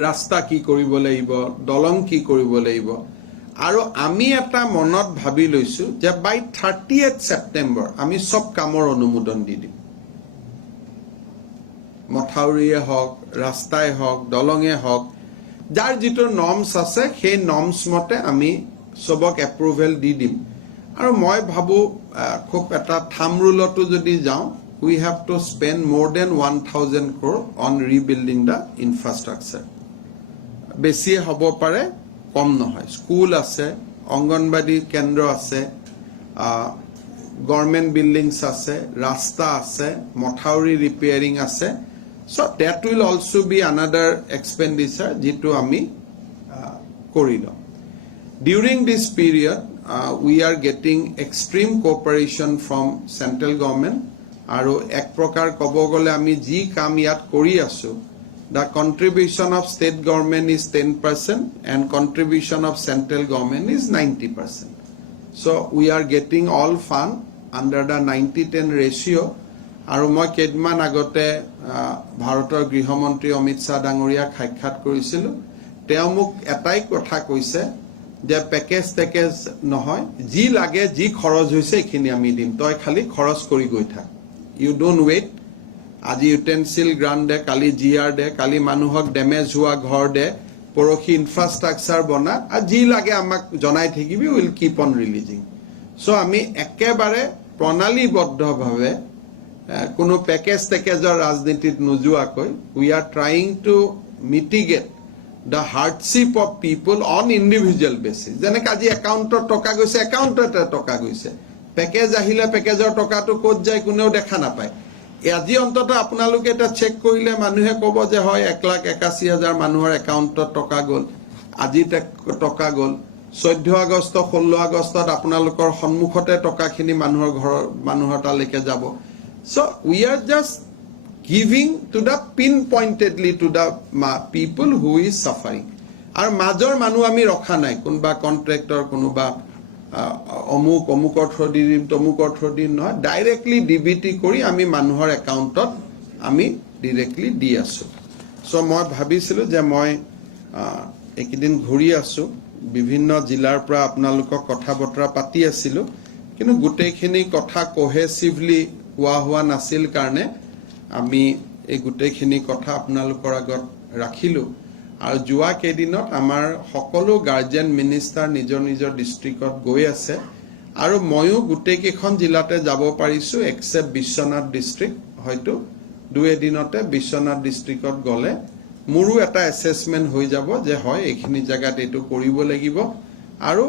ৰাস্তা কি কৰিব লাগিব দলং কি কৰিব লাগিব আৰু আমি এটা মনত ভাবি লৈছো যে বাই 30th সেপ্টেম্বৰ আমি সব কামৰ অনুমোদন দি দিম মথাউৰিয়ে হওক ৰাস্তাই হওক দলঙে হওক যাৰ যিটো নৰ্মছ আছে সেই নৰ্মছ মতে আমি সবক এপ্ৰুভেল দি দিম আৰু মই ভাবো খুব এটা থাম ৰুলটো যদি যাও we have to spend more than 1000 crore on rebuilding the infrastructure বেছি হ'ব পাৰে কম নহয় স্কুল আছে অঙ্গনবাড়ী কেন্দ্ৰ আছে গভৰ্নমেন্ট বিল্ডিংছ আছে ৰাস্তা আছে মথাউৰি ৰিপেয়াৰিং আছে so that will also be another expenditure যেটো আমি কৰিলো during this period we are getting extreme cooperation from central government আৰু এক প্ৰকাৰ কব গলে আমি যি কাম ইয়াত কৰি আছো the contribution of state government is 10% and contribution of central government is 90%. So we are getting all fund under the 90-10 ratio. আৰু মই কেদমান আগতে ভাৰতৰ গৃহমন্ত্ৰী অমিত শাহ ডাঙৰীয়া সাক্ষাৎ কৰিছিলো তেওঁ মোক এটাই কথা কৈছে যে পেকেজ নহয় যি লাগে যি খৰচ হৈছে এখিনি আমি দিম তই খালি খৰচ কৰি গৈ থাক you don't wait আজি ইউটেনসিল গ্ৰান্ড দে কালি জিআৰ দে কালি মানুহক ড্যামেজ হোৱা ঘৰ দে পৰখি ইনফ্ৰাষ্ট্ৰাকচাৰ বনা আৰু যি লাগে আমাক জনাই থাকিবি will keep on releasing so আমি একেবাৰে প্ৰণালীবদ্ধভাৱে কোনো পেকেজৰ ৰাজনীতিত নোযোৱাকৈ we are trying two mitigate the hardship of people on individual basis যেনে আজি একাউণ্টত টকা গৈছে একাউণ্টতে টকা গৈছে পেকেজ আহিলে পেকেজৰ টকাটো ক'ত যায় কোনেও দেখা নাপায় আজি অন্তত আপোনালোকে এটা চেক কৰিলে মানুহে ক'ব যে হয় 1,81,000 মানুহৰ একাউণ্টত টকা গ'ল আজি টকা গ'ল 14 আগষ্ট 16 আগষ্টত আপোনালোকৰ সন্মুখতে টকাখিনি মানুহৰ ঘৰৰ মানুহৰ তালৈকে যাব so we are just giving to the pinpointedly to the people who is suffering আৰু মাজৰ মানুহ আমি ৰখা নাই কোনবা কন্ট্ৰাক্টৰ কোনবা অমুকৰ থ্ৰদি নহয় ডাইৰেক্টলি ডিবিটি কৰি আমি মানুহৰ একাউণ্টত আমি ডাইৰেক্টলি দি আছো সো মই ভাবিছিলো যে মই একদিন ঘূৰি আছো বিভিন্ন জিলাৰ পৰা আপোনালোকক কথা বতৰা পাতি আছিলো কিন্তু গোটেইখিনি কথা কোহেসিভলি হোৱা নাছিল কাৰণে আমি এই গোটেইখিনি কথা আপোনালোকৰ আগত ৰাখিলো আৰু জুৱা কেদিনত আমাৰ সকলো গাৰ্জিয়ান মিনিষ্টাৰ নিজৰ ডিস্ট্ৰিক্টত গৈ আছে আৰু ময়ো গোটেইকেখন জিলাতে যাব পাৰিছো এক্সেপ্ট বিশ্বনাথ ডিস্ট্ৰিক্ট হয়তো দুই এদিনতে বিশ্বনাথ ডিস্ট্ৰিক্টত গলে মোৰো এটা এসেসমেন্ট হৈ যাব যে হয় এইখিনি জায়গাত এটো কৰিব লাগিব আৰু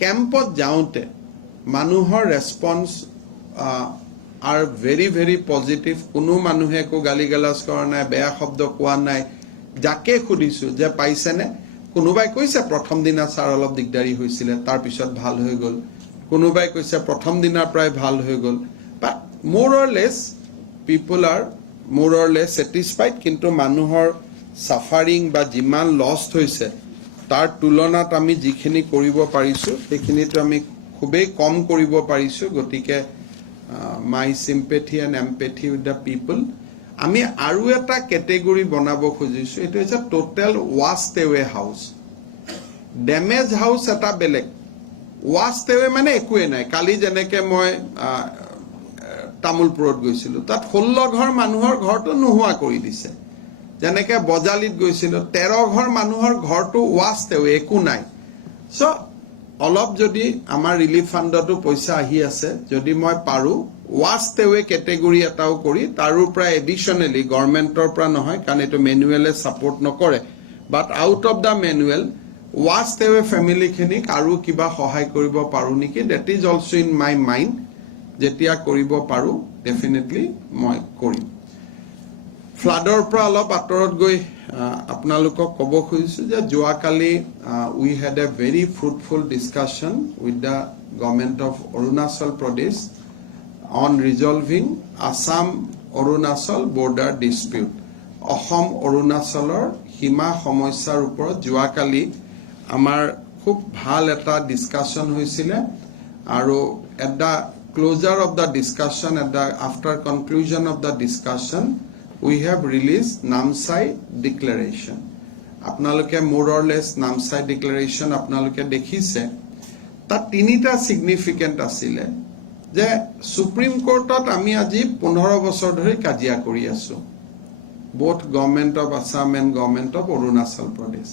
ক্যাম্পত যাওঁতে মানুহৰ ৰেসপন্স are very positive কোনো মানুহে কো গালি গালাজ কৰা নাই বেয়া শব্দ কোৱা নাই যাকে খুদিছো যে পাইছেনে কোনোবাই কৈছে প্ৰথম দিনা ছাৰ অলপ দিগদাৰি হৈছিল তাৰ পিছত ভাল হৈ গল কোনোবাই কৈছে প্ৰথম দিনাৰ প্ৰায় ভাল হৈ গল বাট more or less people are more or less satisfied কিন্তু মানুহৰ সাফাৰিং বা যিমান লষ্ট হৈছে তাৰ তুলনাত আমি যিখিনি কৰিব পাৰিছো সেইখিনিটো আমি খুবেই কম কৰিব পাৰিছো গতিকে my sympathy and empathy with the people আমি আৰু এটা ক্যাটেগৰি বনাব খুজিছো এটো হৈছে টোটাল ওয়াস্ট এৱে হাউস ড্যামেজ হাউস এটা বেলেগ ওয়াস্ট এৱে মানে একোৱে নাই কালি জেনেকে মই তামুলপুৰত গৈছিলো তাত 16 ঘৰ মানুহৰ ঘৰটো নোহোৱা কৰি দিছে জেনেকে বজালিত গৈছিলো 13 ঘৰ মানুহৰ ঘৰটো ওয়াস্ট এৱে একো নাই সো অলপ যদি আমাৰ ৰিলিফ ফাণ্ডটো পইচা আহি আছে যদি মই পাৰো ওয়াস্ট এৱে ক্যাটেগৰি এটাও কৰি তাৰো প্ৰায় এডিশনালি গভৰ্নমেন্টৰ পৰা নহয় কাৰণ এটো ম্যানুৱেলে সাপোৰ্ট নকৰে but out of the manual waste away family খিনিক আৰু কিবা সহায় কৰিব পাৰো নেকি that is also in my mind যেতিয়া কৰিব পাৰো ডেফিনেটলি মই কৰিম ফ্লাডৰ পৰা অলপ আঁতৰত গৈ আপোনালোকক ক'ব খুজিছো যে যোৱাকালি we had a very fruitful discussion with the government of Arunachal Pradesh on resolving Assam Arunachal border dispute Assam অৰুণাচলৰ সীমা সমস্যাৰ ওপৰত যোৱাকালি আমাৰ খুব ভাল এটা ডিছকাশ্যন হৈছিলে আৰু at the closure of the discussion after conclusion of the discussion we have released Namsai declaration. আপোনালোকে more or less Namsai declaration আপোনালোকে দেখিছে তাত তিনিটা significant আছিলে যে সুপ্ৰিম কোৰ্টত আমি আজি 15 বছৰ ধৰি কাজিয়া কৰি আছো both government of Assam and government of Arunachal Pradesh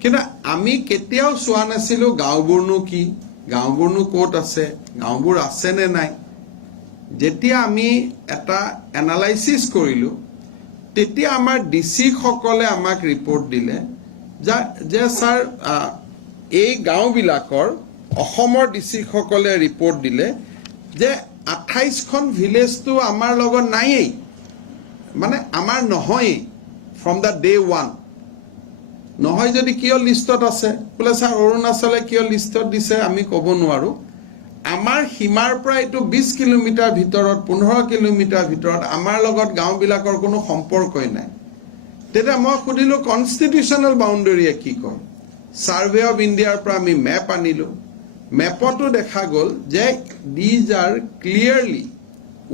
কিন্তু আমি কেতিয়াও চোৱা নাছিলো গাঁওবোৰনো কি গাঁওবোৰনো ক'ত আছে গাঁওবোৰ আছে নে নাই যেতিয়া আমি এটা এনালাইসিস কৰিলো তেতিয়া আমাৰ ডিসি সকলে আমাক ৰিপৰ্ট দিলে যে স্যাৰ এই গাঁওবিলাকৰ অসমৰ ডিসি সকলে ৰিপৰ্ট দিলে যে 28খন ভিলেজটো আমাৰ লগত নাইয়ে মানে আমাৰ নহয় ফ্ৰম দা ডে 1 নহয় যদি কিয় লিষ্টত আছে বলে স্যাৰ অৰুণাচলে কিয় লিষ্টত দিছে আমি ক'ব নোৱাৰো আমাৰ সীমাৰ পৰা এটো 20 কিলোমিটাৰ ভিতৰত 15 কিলোমিটাৰ ভিতৰত আমাৰ লগত গাঁওবিলাকৰ কোনো সম্পৰ্কই নাই তেটা মই খুদিলো কনস্টিটিউশনাল বাউণ্ডাৰীয়ে কি কয় সাৰ্ভে অফ ইণ্ডিয়াৰ পৰা আমি মেপ আনিলো মেপতো দেখা গল যে these are clearly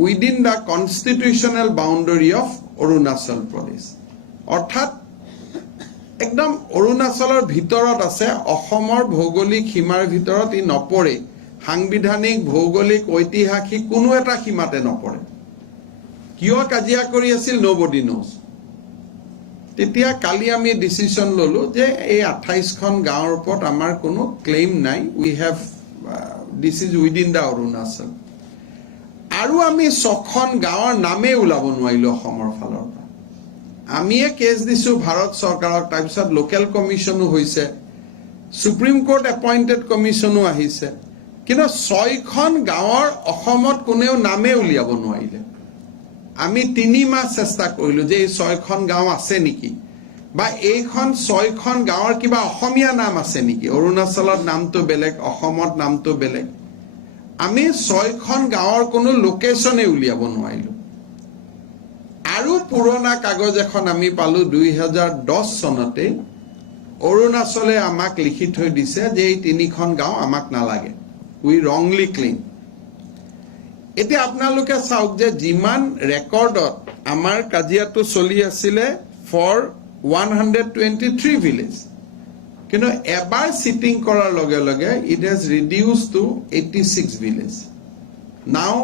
within the constitutional boundary of Arunachal Pradesh অৰ্থাৎ একদম অৰুণাচলৰ ভিতৰত আছে অসমৰ ভৌগোলিক সীমাৰ ভিতৰত ই নপৰে সাংবিধানিক ভৌগোলিক ঐতিহাসিক কোনো এটা সীমাতে নপৰে কিয় কাজিয়া কৰি আছিল nobody knows তেতিয়া কালি আমি ডিসিশন ললো যে এই 28খন গাঁৱৰ ওপৰত আমাৰ কোনো ক্লেইম নাই we have this is within the Arunachal আৰু আমি 6খন গাঁৱৰ নামে উলাব নোৱাৰিলো অসমৰ ফালৰ পৰা আমি কেছ দিছো ভাৰত চৰকাৰক তাৰপিছত লোকেল কমিশনো হৈছে সুপ্ৰিম কোৰ্ট এপইন্টেড কমিশনো আহিছে কিন্তু 6খন গাঁৱৰ অসমত কোনেও নামে উলিয়াব নোৱাৰিলে আমি 3 মাহ চেষ্টা কৰিলো যে এই 6খন গাঁও আছে নেকি বা এইখন 6খন গাঁৱৰ কিবা অসমীয়া নাম আছে নেকি অৰুণাচলৰ নামটো বেলেগ অসমত নামটো বেলেগ আমি 6খন গাঁৱৰ কোনো লোকেশনে উলিয়াব নোৱাৰিলো আৰু পুৰণা কাগজ এখন আমি পালো 2010 চনতে অৰুণাচলে আমাক লিখি থৈ দিছে যে এই 3খন গাঁও আমাক নালাগে we wrongly claim এতিয়া আপোনালোকে চাওক যে জিমান ৰেকৰ্ডত আমাৰ কাজিয়াটো চলি আছিল ফৰ 123 ভিলেজ কিন্তু এবাৰ সিটিং কৰাৰ লগে লগে it has reduced to 86 village now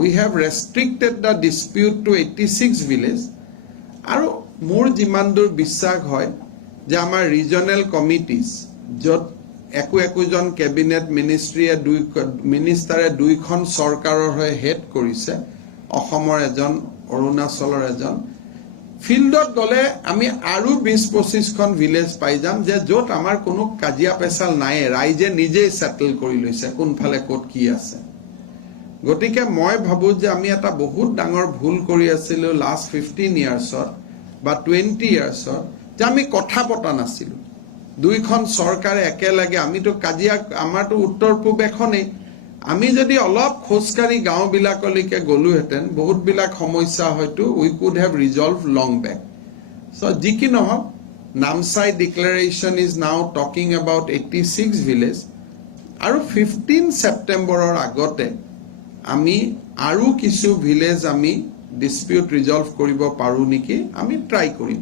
we have restricted the dispute to 86 village আৰু মোৰ জিমান দূৰ বিশ্বাস হয় যে আমাৰ ৰিজনাল কমিটিজ যত একোজন ক্যাবিনেট মিনিষ্টাৰে দুইখন চৰকাৰৰ হৈ হেড কৰিছে অসমৰ এজন অৰুণাচলৰ এজন ফিল্ডত গলে আমি আৰু 20-25খন ভিলেজ পাই যাম যে যত আমাৰ কোনো কাজিয়া পেছাল নাই ৰাইজে নিজে সেটেল কৰি লৈছে কোনফালে ক'ত কি আছে গতিকে মই ভাবো যে আমি এটা বহুত ডাঙৰ ভুল কৰি আছিলো লাষ্ট 15 ইয়াৰ্ছত বা 20 ইয়াৰ্ছত যে আমি কথা পতা নাছিলো দুইখন চৰকাৰে একেলগে আমিতো কাজিয়া আমাৰটো উত্তৰ পূব এখনে আমি যদি অলপ খোজকাৰি গাঁও বিলাকলৈকে গলুহেতেন বহুত বিলাক সমস্যা হয়তো we could have resolved long back so যিকি নহওক Namsai declaration is now talking about 86 village আৰু 15 সেপ্টেম্বৰৰ আগতে আমি আৰু কিছু ভিলেজ আমি ডিসপিউট ৰিজলভ কৰিব পাৰো নেকি আমি ট্ৰাই কৰিম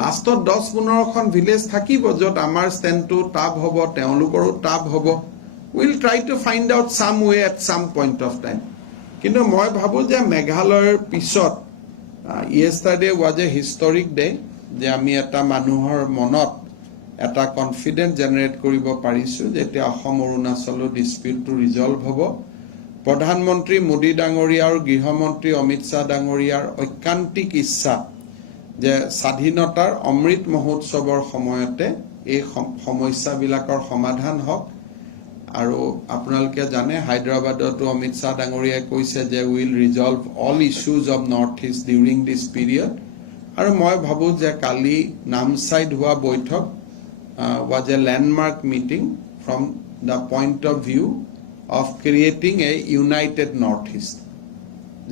লাষ্টত 10-15খন ভিলেজ থাকিব যত আমাৰ ষ্টেণ্ডটো টাপ হ'ব তেওঁলোকৰো টাপ হ'ব we'll try to find out some way at some point of time কিন্তু মই ভাবো যে মেঘালয়ৰ পিছত yesterday was a historic day যে আমি এটা মানুহৰ মনত এটা কনফিডেন্স জেনাৰেট কৰিব পাৰিছো যে এতিয়া অসম অৰুণাচলৰ ডিসপিউটটো ৰিজলভ হ'ব প্ৰধানমন্ত্ৰী মোদী ডাঙৰীয়া আৰু গৃহমন্ত্ৰী অমিত শাহ ডাঙৰীয়াৰ ঐকান্তিক ইচ্ছা যে স্বাধীনতাৰ অমৃত মহোৎসৱৰ সময়তে এই সমস্যাবিলাকৰ সমাধান হওক আৰু আপোনালোকে জানে হায়দৰাবাদতো অমিত শ্বাহ ডাঙৰীয়াই কৈছে যে will resolve all issues of north east during this period আৰু মই ভাবোঁ যে কালি নামচাইত হোৱা বৈঠক was a landmark meeting from the point of view of creating a united Northeast.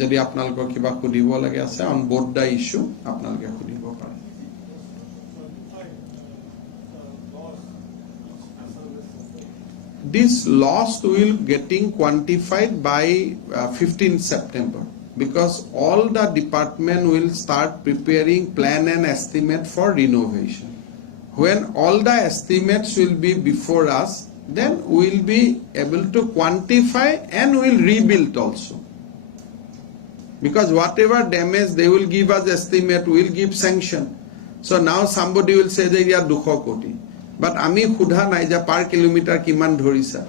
যদি আপোনালোকৰ কিবা সুধিব লাগে আছে on both the issue আপোনালোকে সুধিব পাৰে. This loss will getting quantified by 15th September because all the department will start preparing plan and estimate for renovation. When all the estimates will be before us, then we will be able to quantify and we will rebuild also. Because whatever damage they will give us estimate, we will give sanction. So now somebody will say that yeah 200 koti. But ami khudha nai ja per kilometer kiman dhorisa.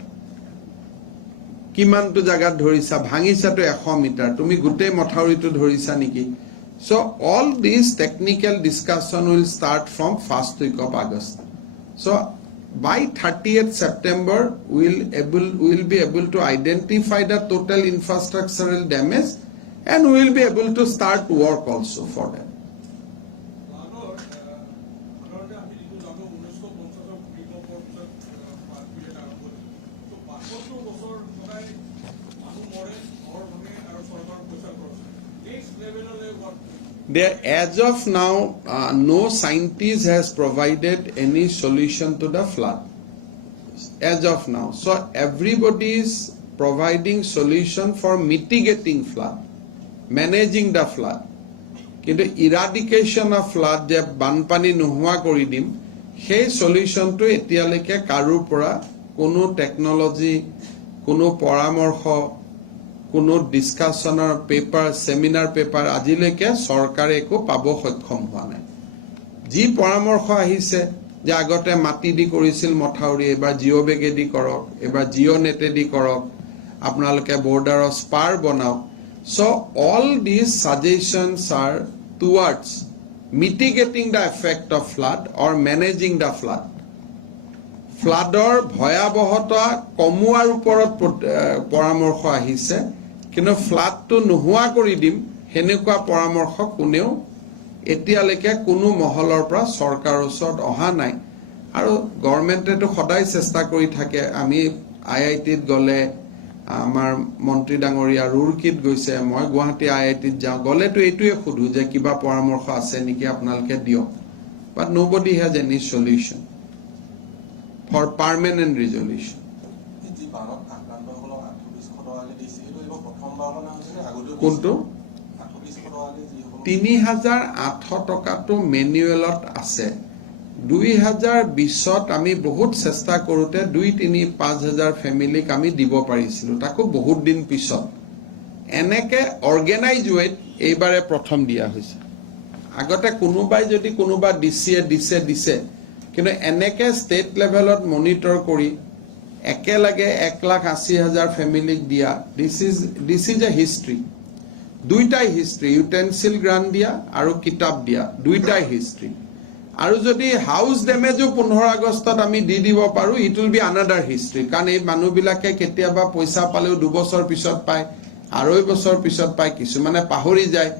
Kiman tu jagat dhorisa, bhangisa to 100 meter. Tumi gute mothauri tu dhorisa niki. So all these technical discussion will start from first week of August. So by 30th September, we will be able to identify the total infrastructural damage and we will be able to start work also for that. There, as of now, no scientist has provided any solution to the flood. As of now, so everybody is providing solution for mitigating flood, managing the flood. Kintu eradication of flood je banpani nohua kori dim, সেই solution to etialeke karur pora kono technology, kono paramorkho, কোনো ডিসকাশনৰ paper seminar paper আজিলৈকে চৰকাৰে একো পাব সক্ষম হোৱা নাই যি পৰামৰ্শ আহিছে যে আগতে মাটি দি কৰিছিল মথাউৰি এবাৰ জিঅ' বেগেদি কৰক এবাৰ জিঅ' নেটেদি কৰক আপোনালোকে বৰ্ডাৰৰ স্পাৰ বনাওক so all these suggestions are towards mitigating the effect of flood or managing the flood floodৰ ভয়াবহতা কমোৱাৰ ওপৰত পৰামৰ্শ আহিছে কিন্তু ফ্লাডটো নোহোৱা কৰি দিম হেনেকুৱা পৰামৰ্শ কোনেও এতিয়ালৈকে কোনো মহলৰ পৰা চৰকাৰৰ ওচৰত অহা নাই আৰু গভৰ্ণমেণ্টেটো সদায় চেষ্টা কৰি থাকে আমি আইআইটিত গলে আমাৰ মন্ত্ৰী ডাঙৰীয়া ৰুৰকিত গৈছে মই গুৱাহাটী আইআইটিত যাওঁ গলেতো এইটোৱে খুদু যে কিবা পৰামৰ্শ আছে নেকি আপোনালোকে দিয়ক but nobody has any solution for permanent resolution. কোনটো ৩,৮০০ টকাটো মেনুৱেলত আছে 2020ত আমি বহুত চেষ্টা কৰোতে 2-3-5,000 ফ্যামিলিক আমি দিব পাৰিছিলো তাকো বহুত দিন পিছত এনেকে অৰ্গানাইজ ৱেত এইবাৰে প্ৰথম দিয়া হৈছে আগতে কোনোবাই যদি কোনোবা দিছে কিন্তু এনেকে ষ্টেট লেভেলত মনিটৰ কৰি একেলগে 1,80,000 ফ্যামিলিক দিয়া দিস ইজ এ হিষ্ট্ৰী দুইটাই হিষ্ট্ৰী ইউটেনসিল গ্ৰান্ট দিয়া আৰু কিতাপ দিয়া দুইটাই হিষ্ট্ৰী আৰু যদি হাউস ড্যামেজও 15 আগষ্টত আমি দি দিব পাৰো it will be another history কাৰণ এই মানুহবিলাকে কেতিয়াবা পইচা পালেও 2 বছৰ পিছত পায় 2.5 বছৰ পিছত পায় কিছুমানে পাহৰি যায়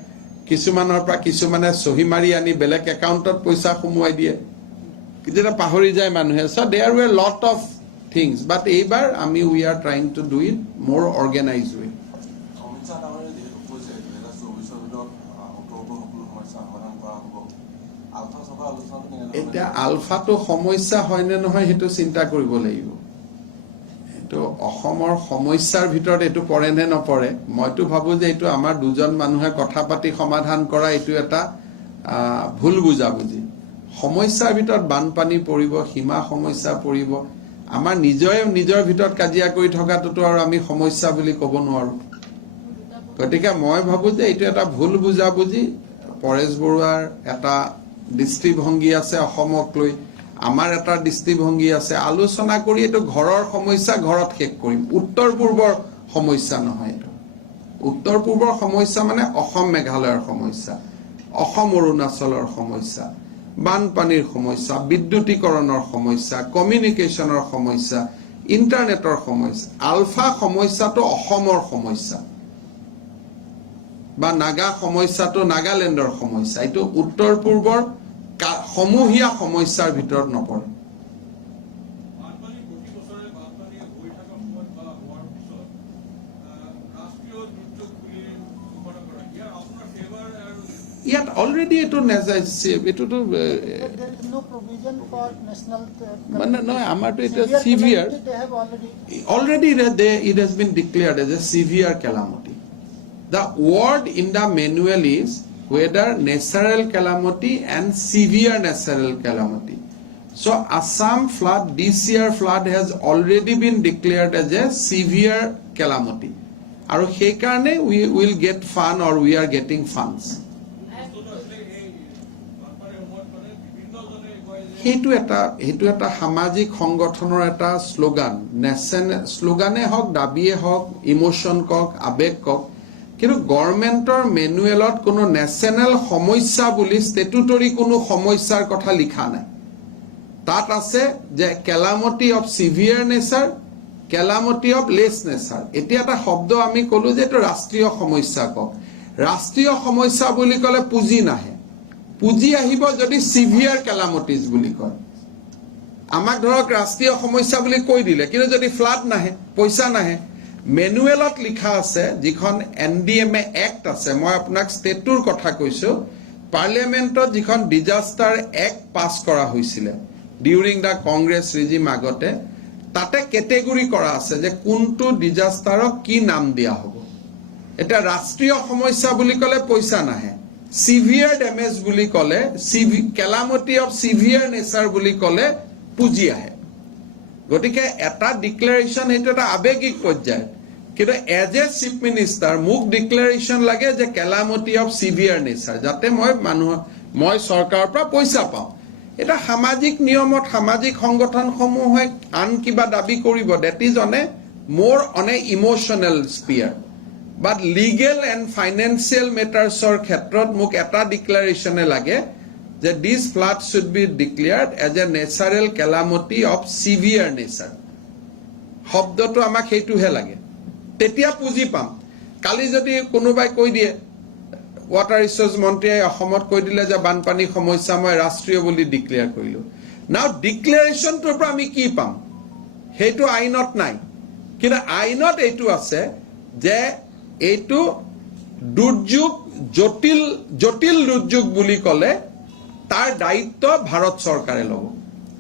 কিছুমানৰ পৰা কিছুমানে সহি মাৰি আনি বেলেগ একাউণ্টত পইচা সোমোৱাই দিয়ে যেটা পাহৰি যায় মানুহে so there were lot of things but এইবাৰ আমি we are trying to do it more organized way এটা আলফাটো সমস্যা হয় নে নহয় হেতু চিন্তা কৰিব লাগিব এটো অসমৰ সমস্যাৰ ভিতৰত এটো পৰে নে নপৰে মইতো ভাবো যে এটো আমাৰ দুজন মানুহে কথা পাতি সমাধান কৰা এটো এটা ভুল বুজাবুজি সমস্যাৰ ভিতৰত বানপানী পৰিব সীমা সমস্যা পৰিব আমাৰ নিজৰ ভিতৰত কাজিয়া কৰি থকাটো আৰু আমি সমস্যা বুলি ক'ব নোৱাৰো গতিকে মই ভাবো যে এটো এটা ভুল বুজাবুজি পৰেশ বৰুৱাৰ এটা দৃষ্টিভংগী আছে অসমক লৈ আমাৰ এটা দৃষ্টিভংগী আছে আলোচনা কৰি এটো ঘৰৰ সমস্যা ঘৰত শেষ কৰিম উত্তৰ পূৰ্বৰ সমস্যা নহয় এটো উত্তৰ পূৰ্বৰ সমস্যা মানে অসম মেঘালয়ৰ সমস্যা অসম অৰুণাচলৰ সমস্যা বানপানীৰ সমস্যা বিদ্যুতীকৰণৰ সমস্যা কমিউনিকেশনৰ সমস্যা ইণ্টাৰনেটৰ সমস্যা, আলফা সমস্যাটো অসমৰ সমস্যা বা নাগা সমস্যাটো নাগালেণ্ডৰ সমস্যা, এইটো উত্তৰ পূৰ্বৰ সমূহীয়া সমস্যাৰ ভিতৰত নপৰে। ইয়াত অলৰেডি এইটোতো But there is no provision for national. মানে নহয়, আমাৰতো এতিয়া Severe severe calamity they have already already. it has been declared as a severe calamity. The word in the manual is whether natural calamity and severe natural calamity. So Assam flood, this year flood has already been declared as a severe calamity. আৰু সেইকাৰণে we will get fund or we are getting funds. সেইটো এটা সামাজিক সংগঠনৰ এটা slogan, শ্লোগানে হওক, দাবীয়ে হওক, emotion কওক, আবেগ কওক, কিন্তু গভৰ্ণমেণ্টৰ মেনুৱেলত কোনো নেশ্যনেল সমস্যা বুলি ষ্টেটুটৰী কোনো সমস্যাৰ কথা লিখা নাই। তাত আছে যে calamity of severe nature, calamity of less nature. এতিয়া এটা শব্দ আমি ক'লো যে এইটো ৰাষ্ট্ৰীয় সমস্যা কওক। ৰাষ্ট্ৰীয় সমস্যা বুলি ক'লে পুঁজি নাহে, পুঁজি আহিব যদি চিভিয়াৰ কেলামটিজ বুলি কয়। আমাক ধৰক ৰাষ্ট্ৰীয় সমস্যা বুলি কৈ দিলে, কিন্তু যদি ফ্লাড নাহে, পইচা নাহে। মেনুৱেলত লিখা আছে, যিখন NDMA এক্ট আছে, মই আপোনাক ষ্টেটটোৰ কথা কৈছো, পাৰ্লিয়ামেণ্টত যিখন ডিজাষ্টাৰ এক্ট পাছ কৰা হৈছিলে ডিউৰিং দ্য কংগ্ৰেছ ৰিজিম আগতে, তাতে কেটেগৰী কৰা আছে যে কোনটো ডিজাষ্টাৰক কি নাম দিয়া হ'ব। এতিয়া ৰাষ্ট্ৰীয় সমস্যা বুলি ক'লে পইচা নাহে, সিভিয়াৰ ডেমেজ বুলি ক'লে, কেলামটি অফ সিভিয়াৰ নেচাৰ বুলি ক'লে পুঁজি আহে। গতিকে এটা ডিক্লেৰেশ্যন, সেইটো এটা আৱেগিক পৰ্যায়, কিন্তু এজ এ চিফ মিনিষ্টাৰ মোক ডিক্লেৰেশ্যন লাগে যে কেলামটি অফ সিভিয়াৰ নেচাৰ, যাতে মই চৰকাৰৰ পৰা পইচা পাওঁ। এটা সামাজিক নিয়মত সামাজিক সংগঠনসমূহে আন কিবা দাবী কৰিব, that is on a more on a emotional sphere, but legal and financial মেটাৰ্ছৰ ক্ষেত্ৰত মোক এটা ডিক্লেৰেশ্যনে লাগে যে this flood should be declared as a natural calamity of severe nature. শব্দটো আমাক সেইটোহে লাগে, তেতিয়া পুঁজি পাম। কালি যদি কোনোবাই কৈ দিয়ে, ৱাটাৰ ৰিচোৰ্চ মন্ত্ৰীয়ে অসমত কৈ দিলে যে বানপানী সমস্যা মই ৰাষ্ট্ৰীয় বুলি ডিক্লেয়াৰ কৰিলো, নাও ডিক্লেৰেশ্যনটোৰ পৰা আমি কি পাম? সেইটো আইনত নাই, কিন্তু আইনত এইটো আছে যে এইটো দুৰ্যোগ, জটিল দুৰ্যোগ বুলি ক'লে তাৰ দায়িত্ব ভাৰত চৰকাৰে ল'ব,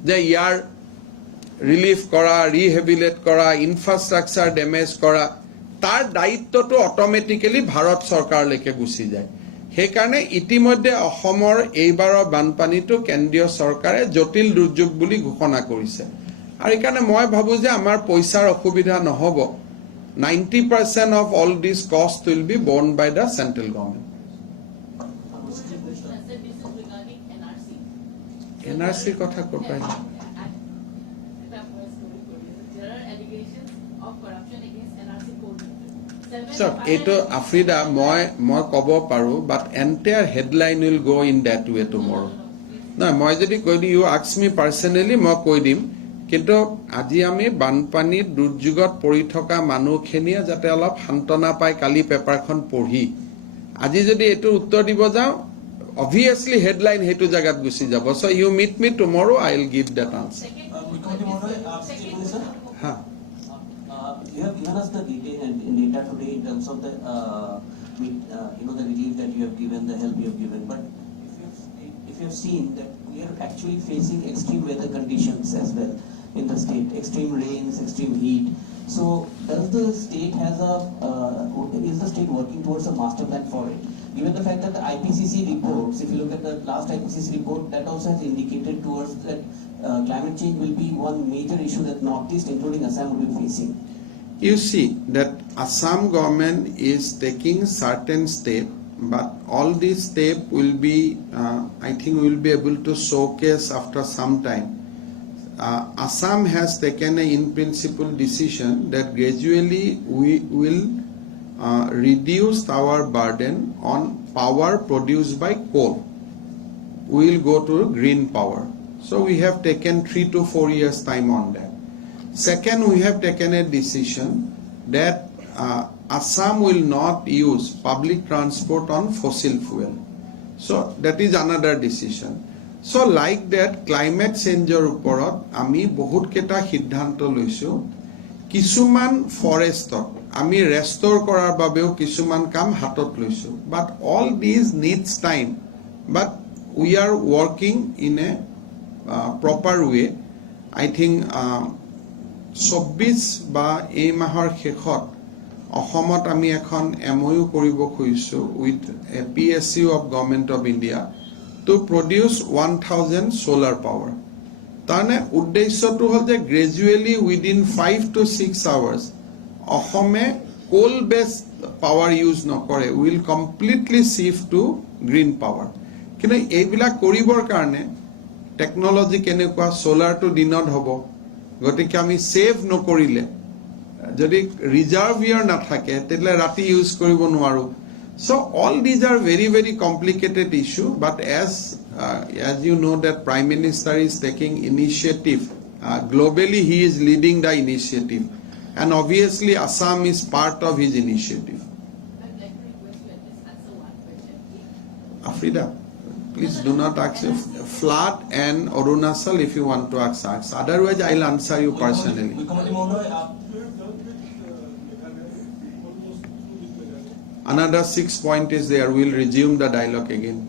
যে ইয়াৰ ৰিলিফ কৰা, ৰিহেবিলেট কৰা, ইনফ্ৰাষ্ট্ৰাকচাৰ ডেমেজ কৰা, তাৰ দায়িত্বটো অট'মেটিকেলি ভাৰত চৰকাৰলৈকে গুচি যায়। সেইকাৰণে ইতিমধ্যে অসমৰ এইবাৰৰ বানপানীটো কেন্দ্ৰীয় চৰকাৰে জটিল দুৰ্যোগ বুলি ঘোষণা কৰিছে। আৰু সেইকাৰণে মই ভাবো যে আমাৰ পইচাৰ অসুবিধা নহ'ব। 90% of all this cost will be borne by the central government. NRC কথা ক'ত পাই? এইটো আফ্ৰিদা মই ক'ব পাৰো, but entire headline will go' in that way tomorrow. নহয়, মই যদি কৈ দিম, ইউ আস্ক মি পাৰ্চনেলি, মই কৈ দিম, কিন্তু আজি আমি বানপানীত দুৰ্যোগত পৰি থকা মানুহখিনিয়ে যাতে অলপ সান্তনা পায় কালি পেপাৰখন পঢ়ি। আজি যদি এইটো উত্তৰ দিব যাওঁ, obviously headline সেইটো জায়গাত গুচি যাব। So you meet me tomorrow, I'll give that answer. हाँ. You have given us the data today in terms of the the relief that you have given, the help you have given. But if you have seen that we are actually facing extreme weather conditions as well in the state, extreme rains, extreme heat. So does the state is the state working towards a master plan for it? Given the fact that the IPCC reports, if you look at the last IPCC report, that also has indicated towards that climate change will be one major issue that Northeast, including Assam, will be facing. You see that Assam government is taking certain step, but all these step will be, I think we will be able to showcase after some time. Assam has taken a in principle decision that gradually we will reduce our burden on power produced by coal. We will go to green power. So we have taken 3 to 4 years time on that. Second, we have taken a decision that Assam will not use public transport on fossil fuel. So that is another decision. So like that, climate changeৰ ওপৰত আমি বহুত কেটা সিদ্ধান্ত লৈছো কিছুমান ফৰেষ্টক আমি ৰেষ্টৰ কৰাৰ বাবেও কিছুমান কাম হাতত লৈছো but all these needs time but we are working in a proper way. I think 24 বা এই মাহৰ শেষত অসমত আমি এখন MOU কৰিব খুজিছো with a PSU of Government of India to produce 1000 solar power. তাৰনে উদ্দেশ্যটো হ'ল যে gradually within 5 to 6 hours অসমে coal based power use নকৰে, will completely shift to green power. কিন্তু এইবিলাক কৰিবৰ কাৰণে টেকনলজি কেনেকুৱা সোলাৰটো দিনত হ'ব গতিকে আমি সেভ নকৰিলে যদি ৰিজাৰ্ভিয়াৰ নাথাকে তেতিয়ালে ৰাতি ইউজ কৰিব নোৱাৰো. So all these are very very complicated issue but as you know that Prime Minister is taking initiative globally, he is leading the initiative and obviously Assam is part of his initiative. I'd like to request you to just answer one question, please. Afrida, please do not ask flood and Arunachal if you want to ask. Otherwise I'll answer you personally. Another 6 point is there. We'll resume the dialogue again.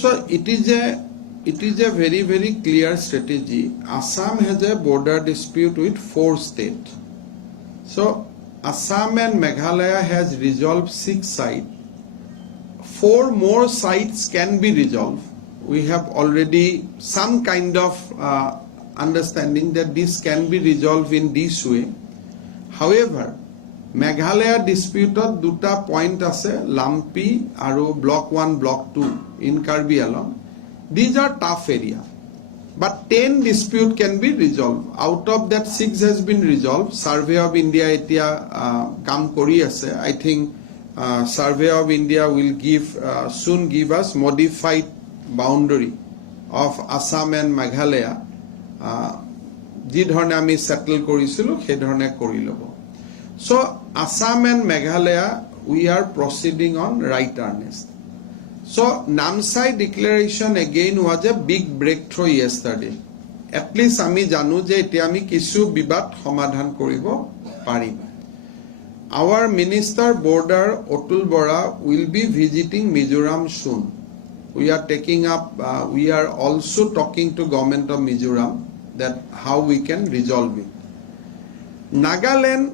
So it is a very very clear strategy. Assam has a border dispute with 4 states. So Assam and Meghalaya has resolved 6 sites. 4 more sites can be resolved. We have already some kind of understanding that this can be resolved in this way. However, Meghalaya dispute দুটা point আছে Lampi আৰু block 1 block 2 in Karbi Anglong. These are tough area but 10 dispute can be resolved. Out of that 6 has been resolved. Survey of India etia কাম কৰি আছে. I think Survey of India will soon give us modified boundary of Assam and Meghalaya. যি ধৰণে আমি settle কৰিছিলো সেই ধৰণে কৰি ল'ব. So Assam and Meghalaya we are proceeding on right earnest. So Namsai declaration again was a big breakthrough yesterday. At least আমি জানো যে এতিয়া আমি কিছু বিবাদ সমাধান কৰিব পাৰিম. Our Minister Border Otul Bora will be visiting Mizoram soon. We are taking up we are also talking to government of Mizoram that how we can resolve it. Nagaland,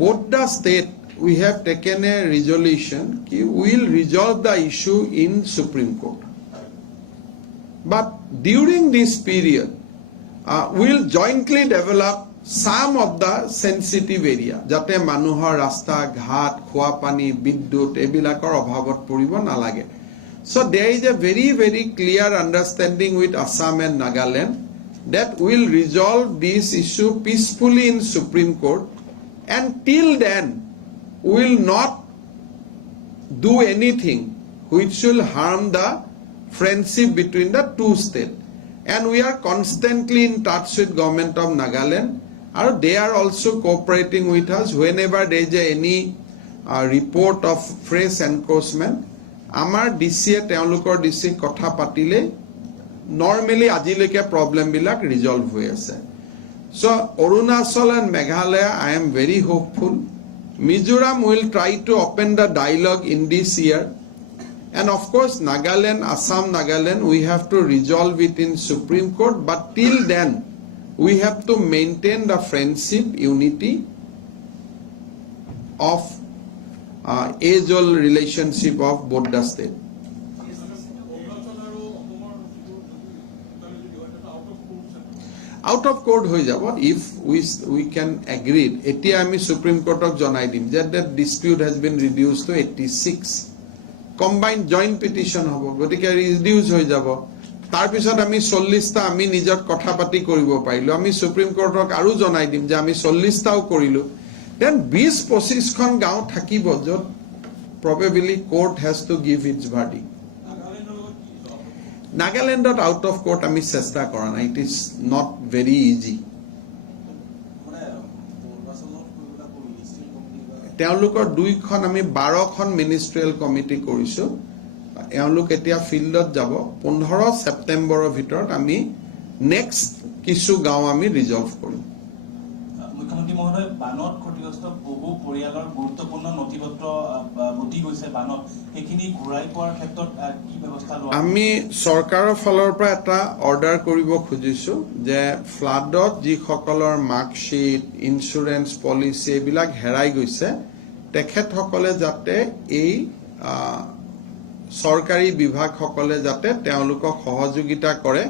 both the state we have taken a resolution we will resolve the issue in Supreme Court. But during this period we will jointly develop some of the sensitive area jate manuhor rasta ghat khua pani biddut ebilakor obhabot poribo nalage. So there is a very very clear understanding with Assam and Nagaland that will resolve this issue peacefully in Supreme Court, and till then we will not do anything which will harm the friendship between the two states. And we are constantly in touch with government of Nagaland, and they are also cooperating with us whenever there is any report of fresh encroachment. Amar DC তেওঁলোকৰ DC কথা পাতিলে normally আজিলৈকে problem বিলাক resolve হৈ আছে. So Arunachal and Meghalaya I am very hopeful. Mizoram will try to open the dialogue in this year, and of course Nagaland, Assam, Nagaland we have to resolve it in Supreme Court, but till then we have to maintain the friendship unity of age-old relationship of both the states. Out of court হৈ যাব if we can agree. এতিয়া আমি Supreme Courtক জনাই দিম that the dispute has been reduced to 86. Combined joint petition হ'ব গতিকে reduce হৈ যাব. তাৰ পিছত আমি 40টা আমি নিজৰ কথা পাতি কৰিব পাৰিলো. আমি Supreme Courtক আৰু জনাই দিম যে আমি 40টাও কৰিলো. Then 20-25 খন গাঁও থাকিব য'ত probably court has to give its verdict. নাগালেণ্ডত আউট অফ কোর্ট আমি চেষ্টা কৰা নাই, it is not very easy. তেওঁলোকৰ 2খন আমি 12খন মিনিষ্ট্ৰিয়েল কমিটি কৰিছো। এওঁলোক এতিয়া ফিল্ডত যাব। 15 ছেপ্টেম্বৰৰ ভিতৰত আমি নেক্সট কিছু গাঁও আমি ৰিজলভ কৰিম। মুখ্যমন্ত্ৰী মহোদয়, বানত ক্ষতিগ্ৰস্ত বহু পৰিয়ালৰ গুৰুত্বপূৰ্ণ নথিপত্ৰ উটি গৈছে বানত, সেইখিনি ঘূৰাই পোৱাৰ ক্ষেত্ৰত কি ব্যৱস্থা লোৱা? আমি চৰকাৰৰ ফালৰ পৰা এটা অৰ্ডাৰ কৰিব খুজিছো যে ফ্লাডত যিসকলৰ মাৰ্কশ্বিট, ইঞ্চুৰেঞ্চ পলিচি এইবিলাক হেৰাই গৈছে, তেখেতসকলে যাতে এই চৰকাৰী বিভাগসকলে যাতে তেওঁলোকক সহযোগিতা কৰে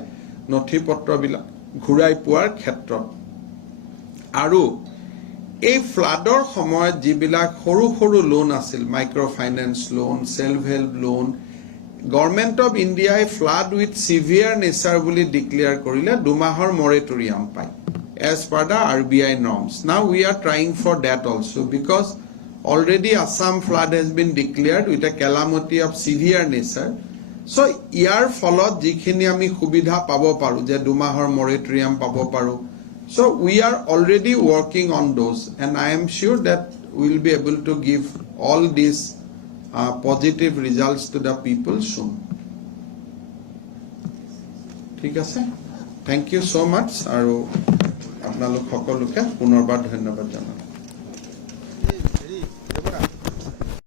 নথিপত্ৰবিলাক ঘূৰাই পোৱাৰ ক্ষেত্ৰত। আৰু এই ফ্লাডৰ সময়ত যিবিলাক সৰু সৰু লোন আছিল, micro' finance loan, self help loan, government of ইণ্ডিয়াই ফ্লাড উইথ চিভিয়াৰ নেচাৰ বুলি ডিক্লেয়াৰ কৰিলে 2 মাহৰ মৰেটৰিয়াম পায় as per the RBI norms. Now we are trying for that also because already Assam flood has been declared with a calamity of severe nature. So ইয়াৰ ফলত যিখিনি আমি সুবিধা পাব পাৰো, যে 2 মাহৰ মৰেটৰিয়াম পাব পাৰো, so we are already working on those, and I am sure that we will be able to give all these positive results to the people soon. ঠিক আছে, thank you so much, আৰু আপোনালোক সকলোকে পুনৰবাৰ ধন্যবাদ জনাম।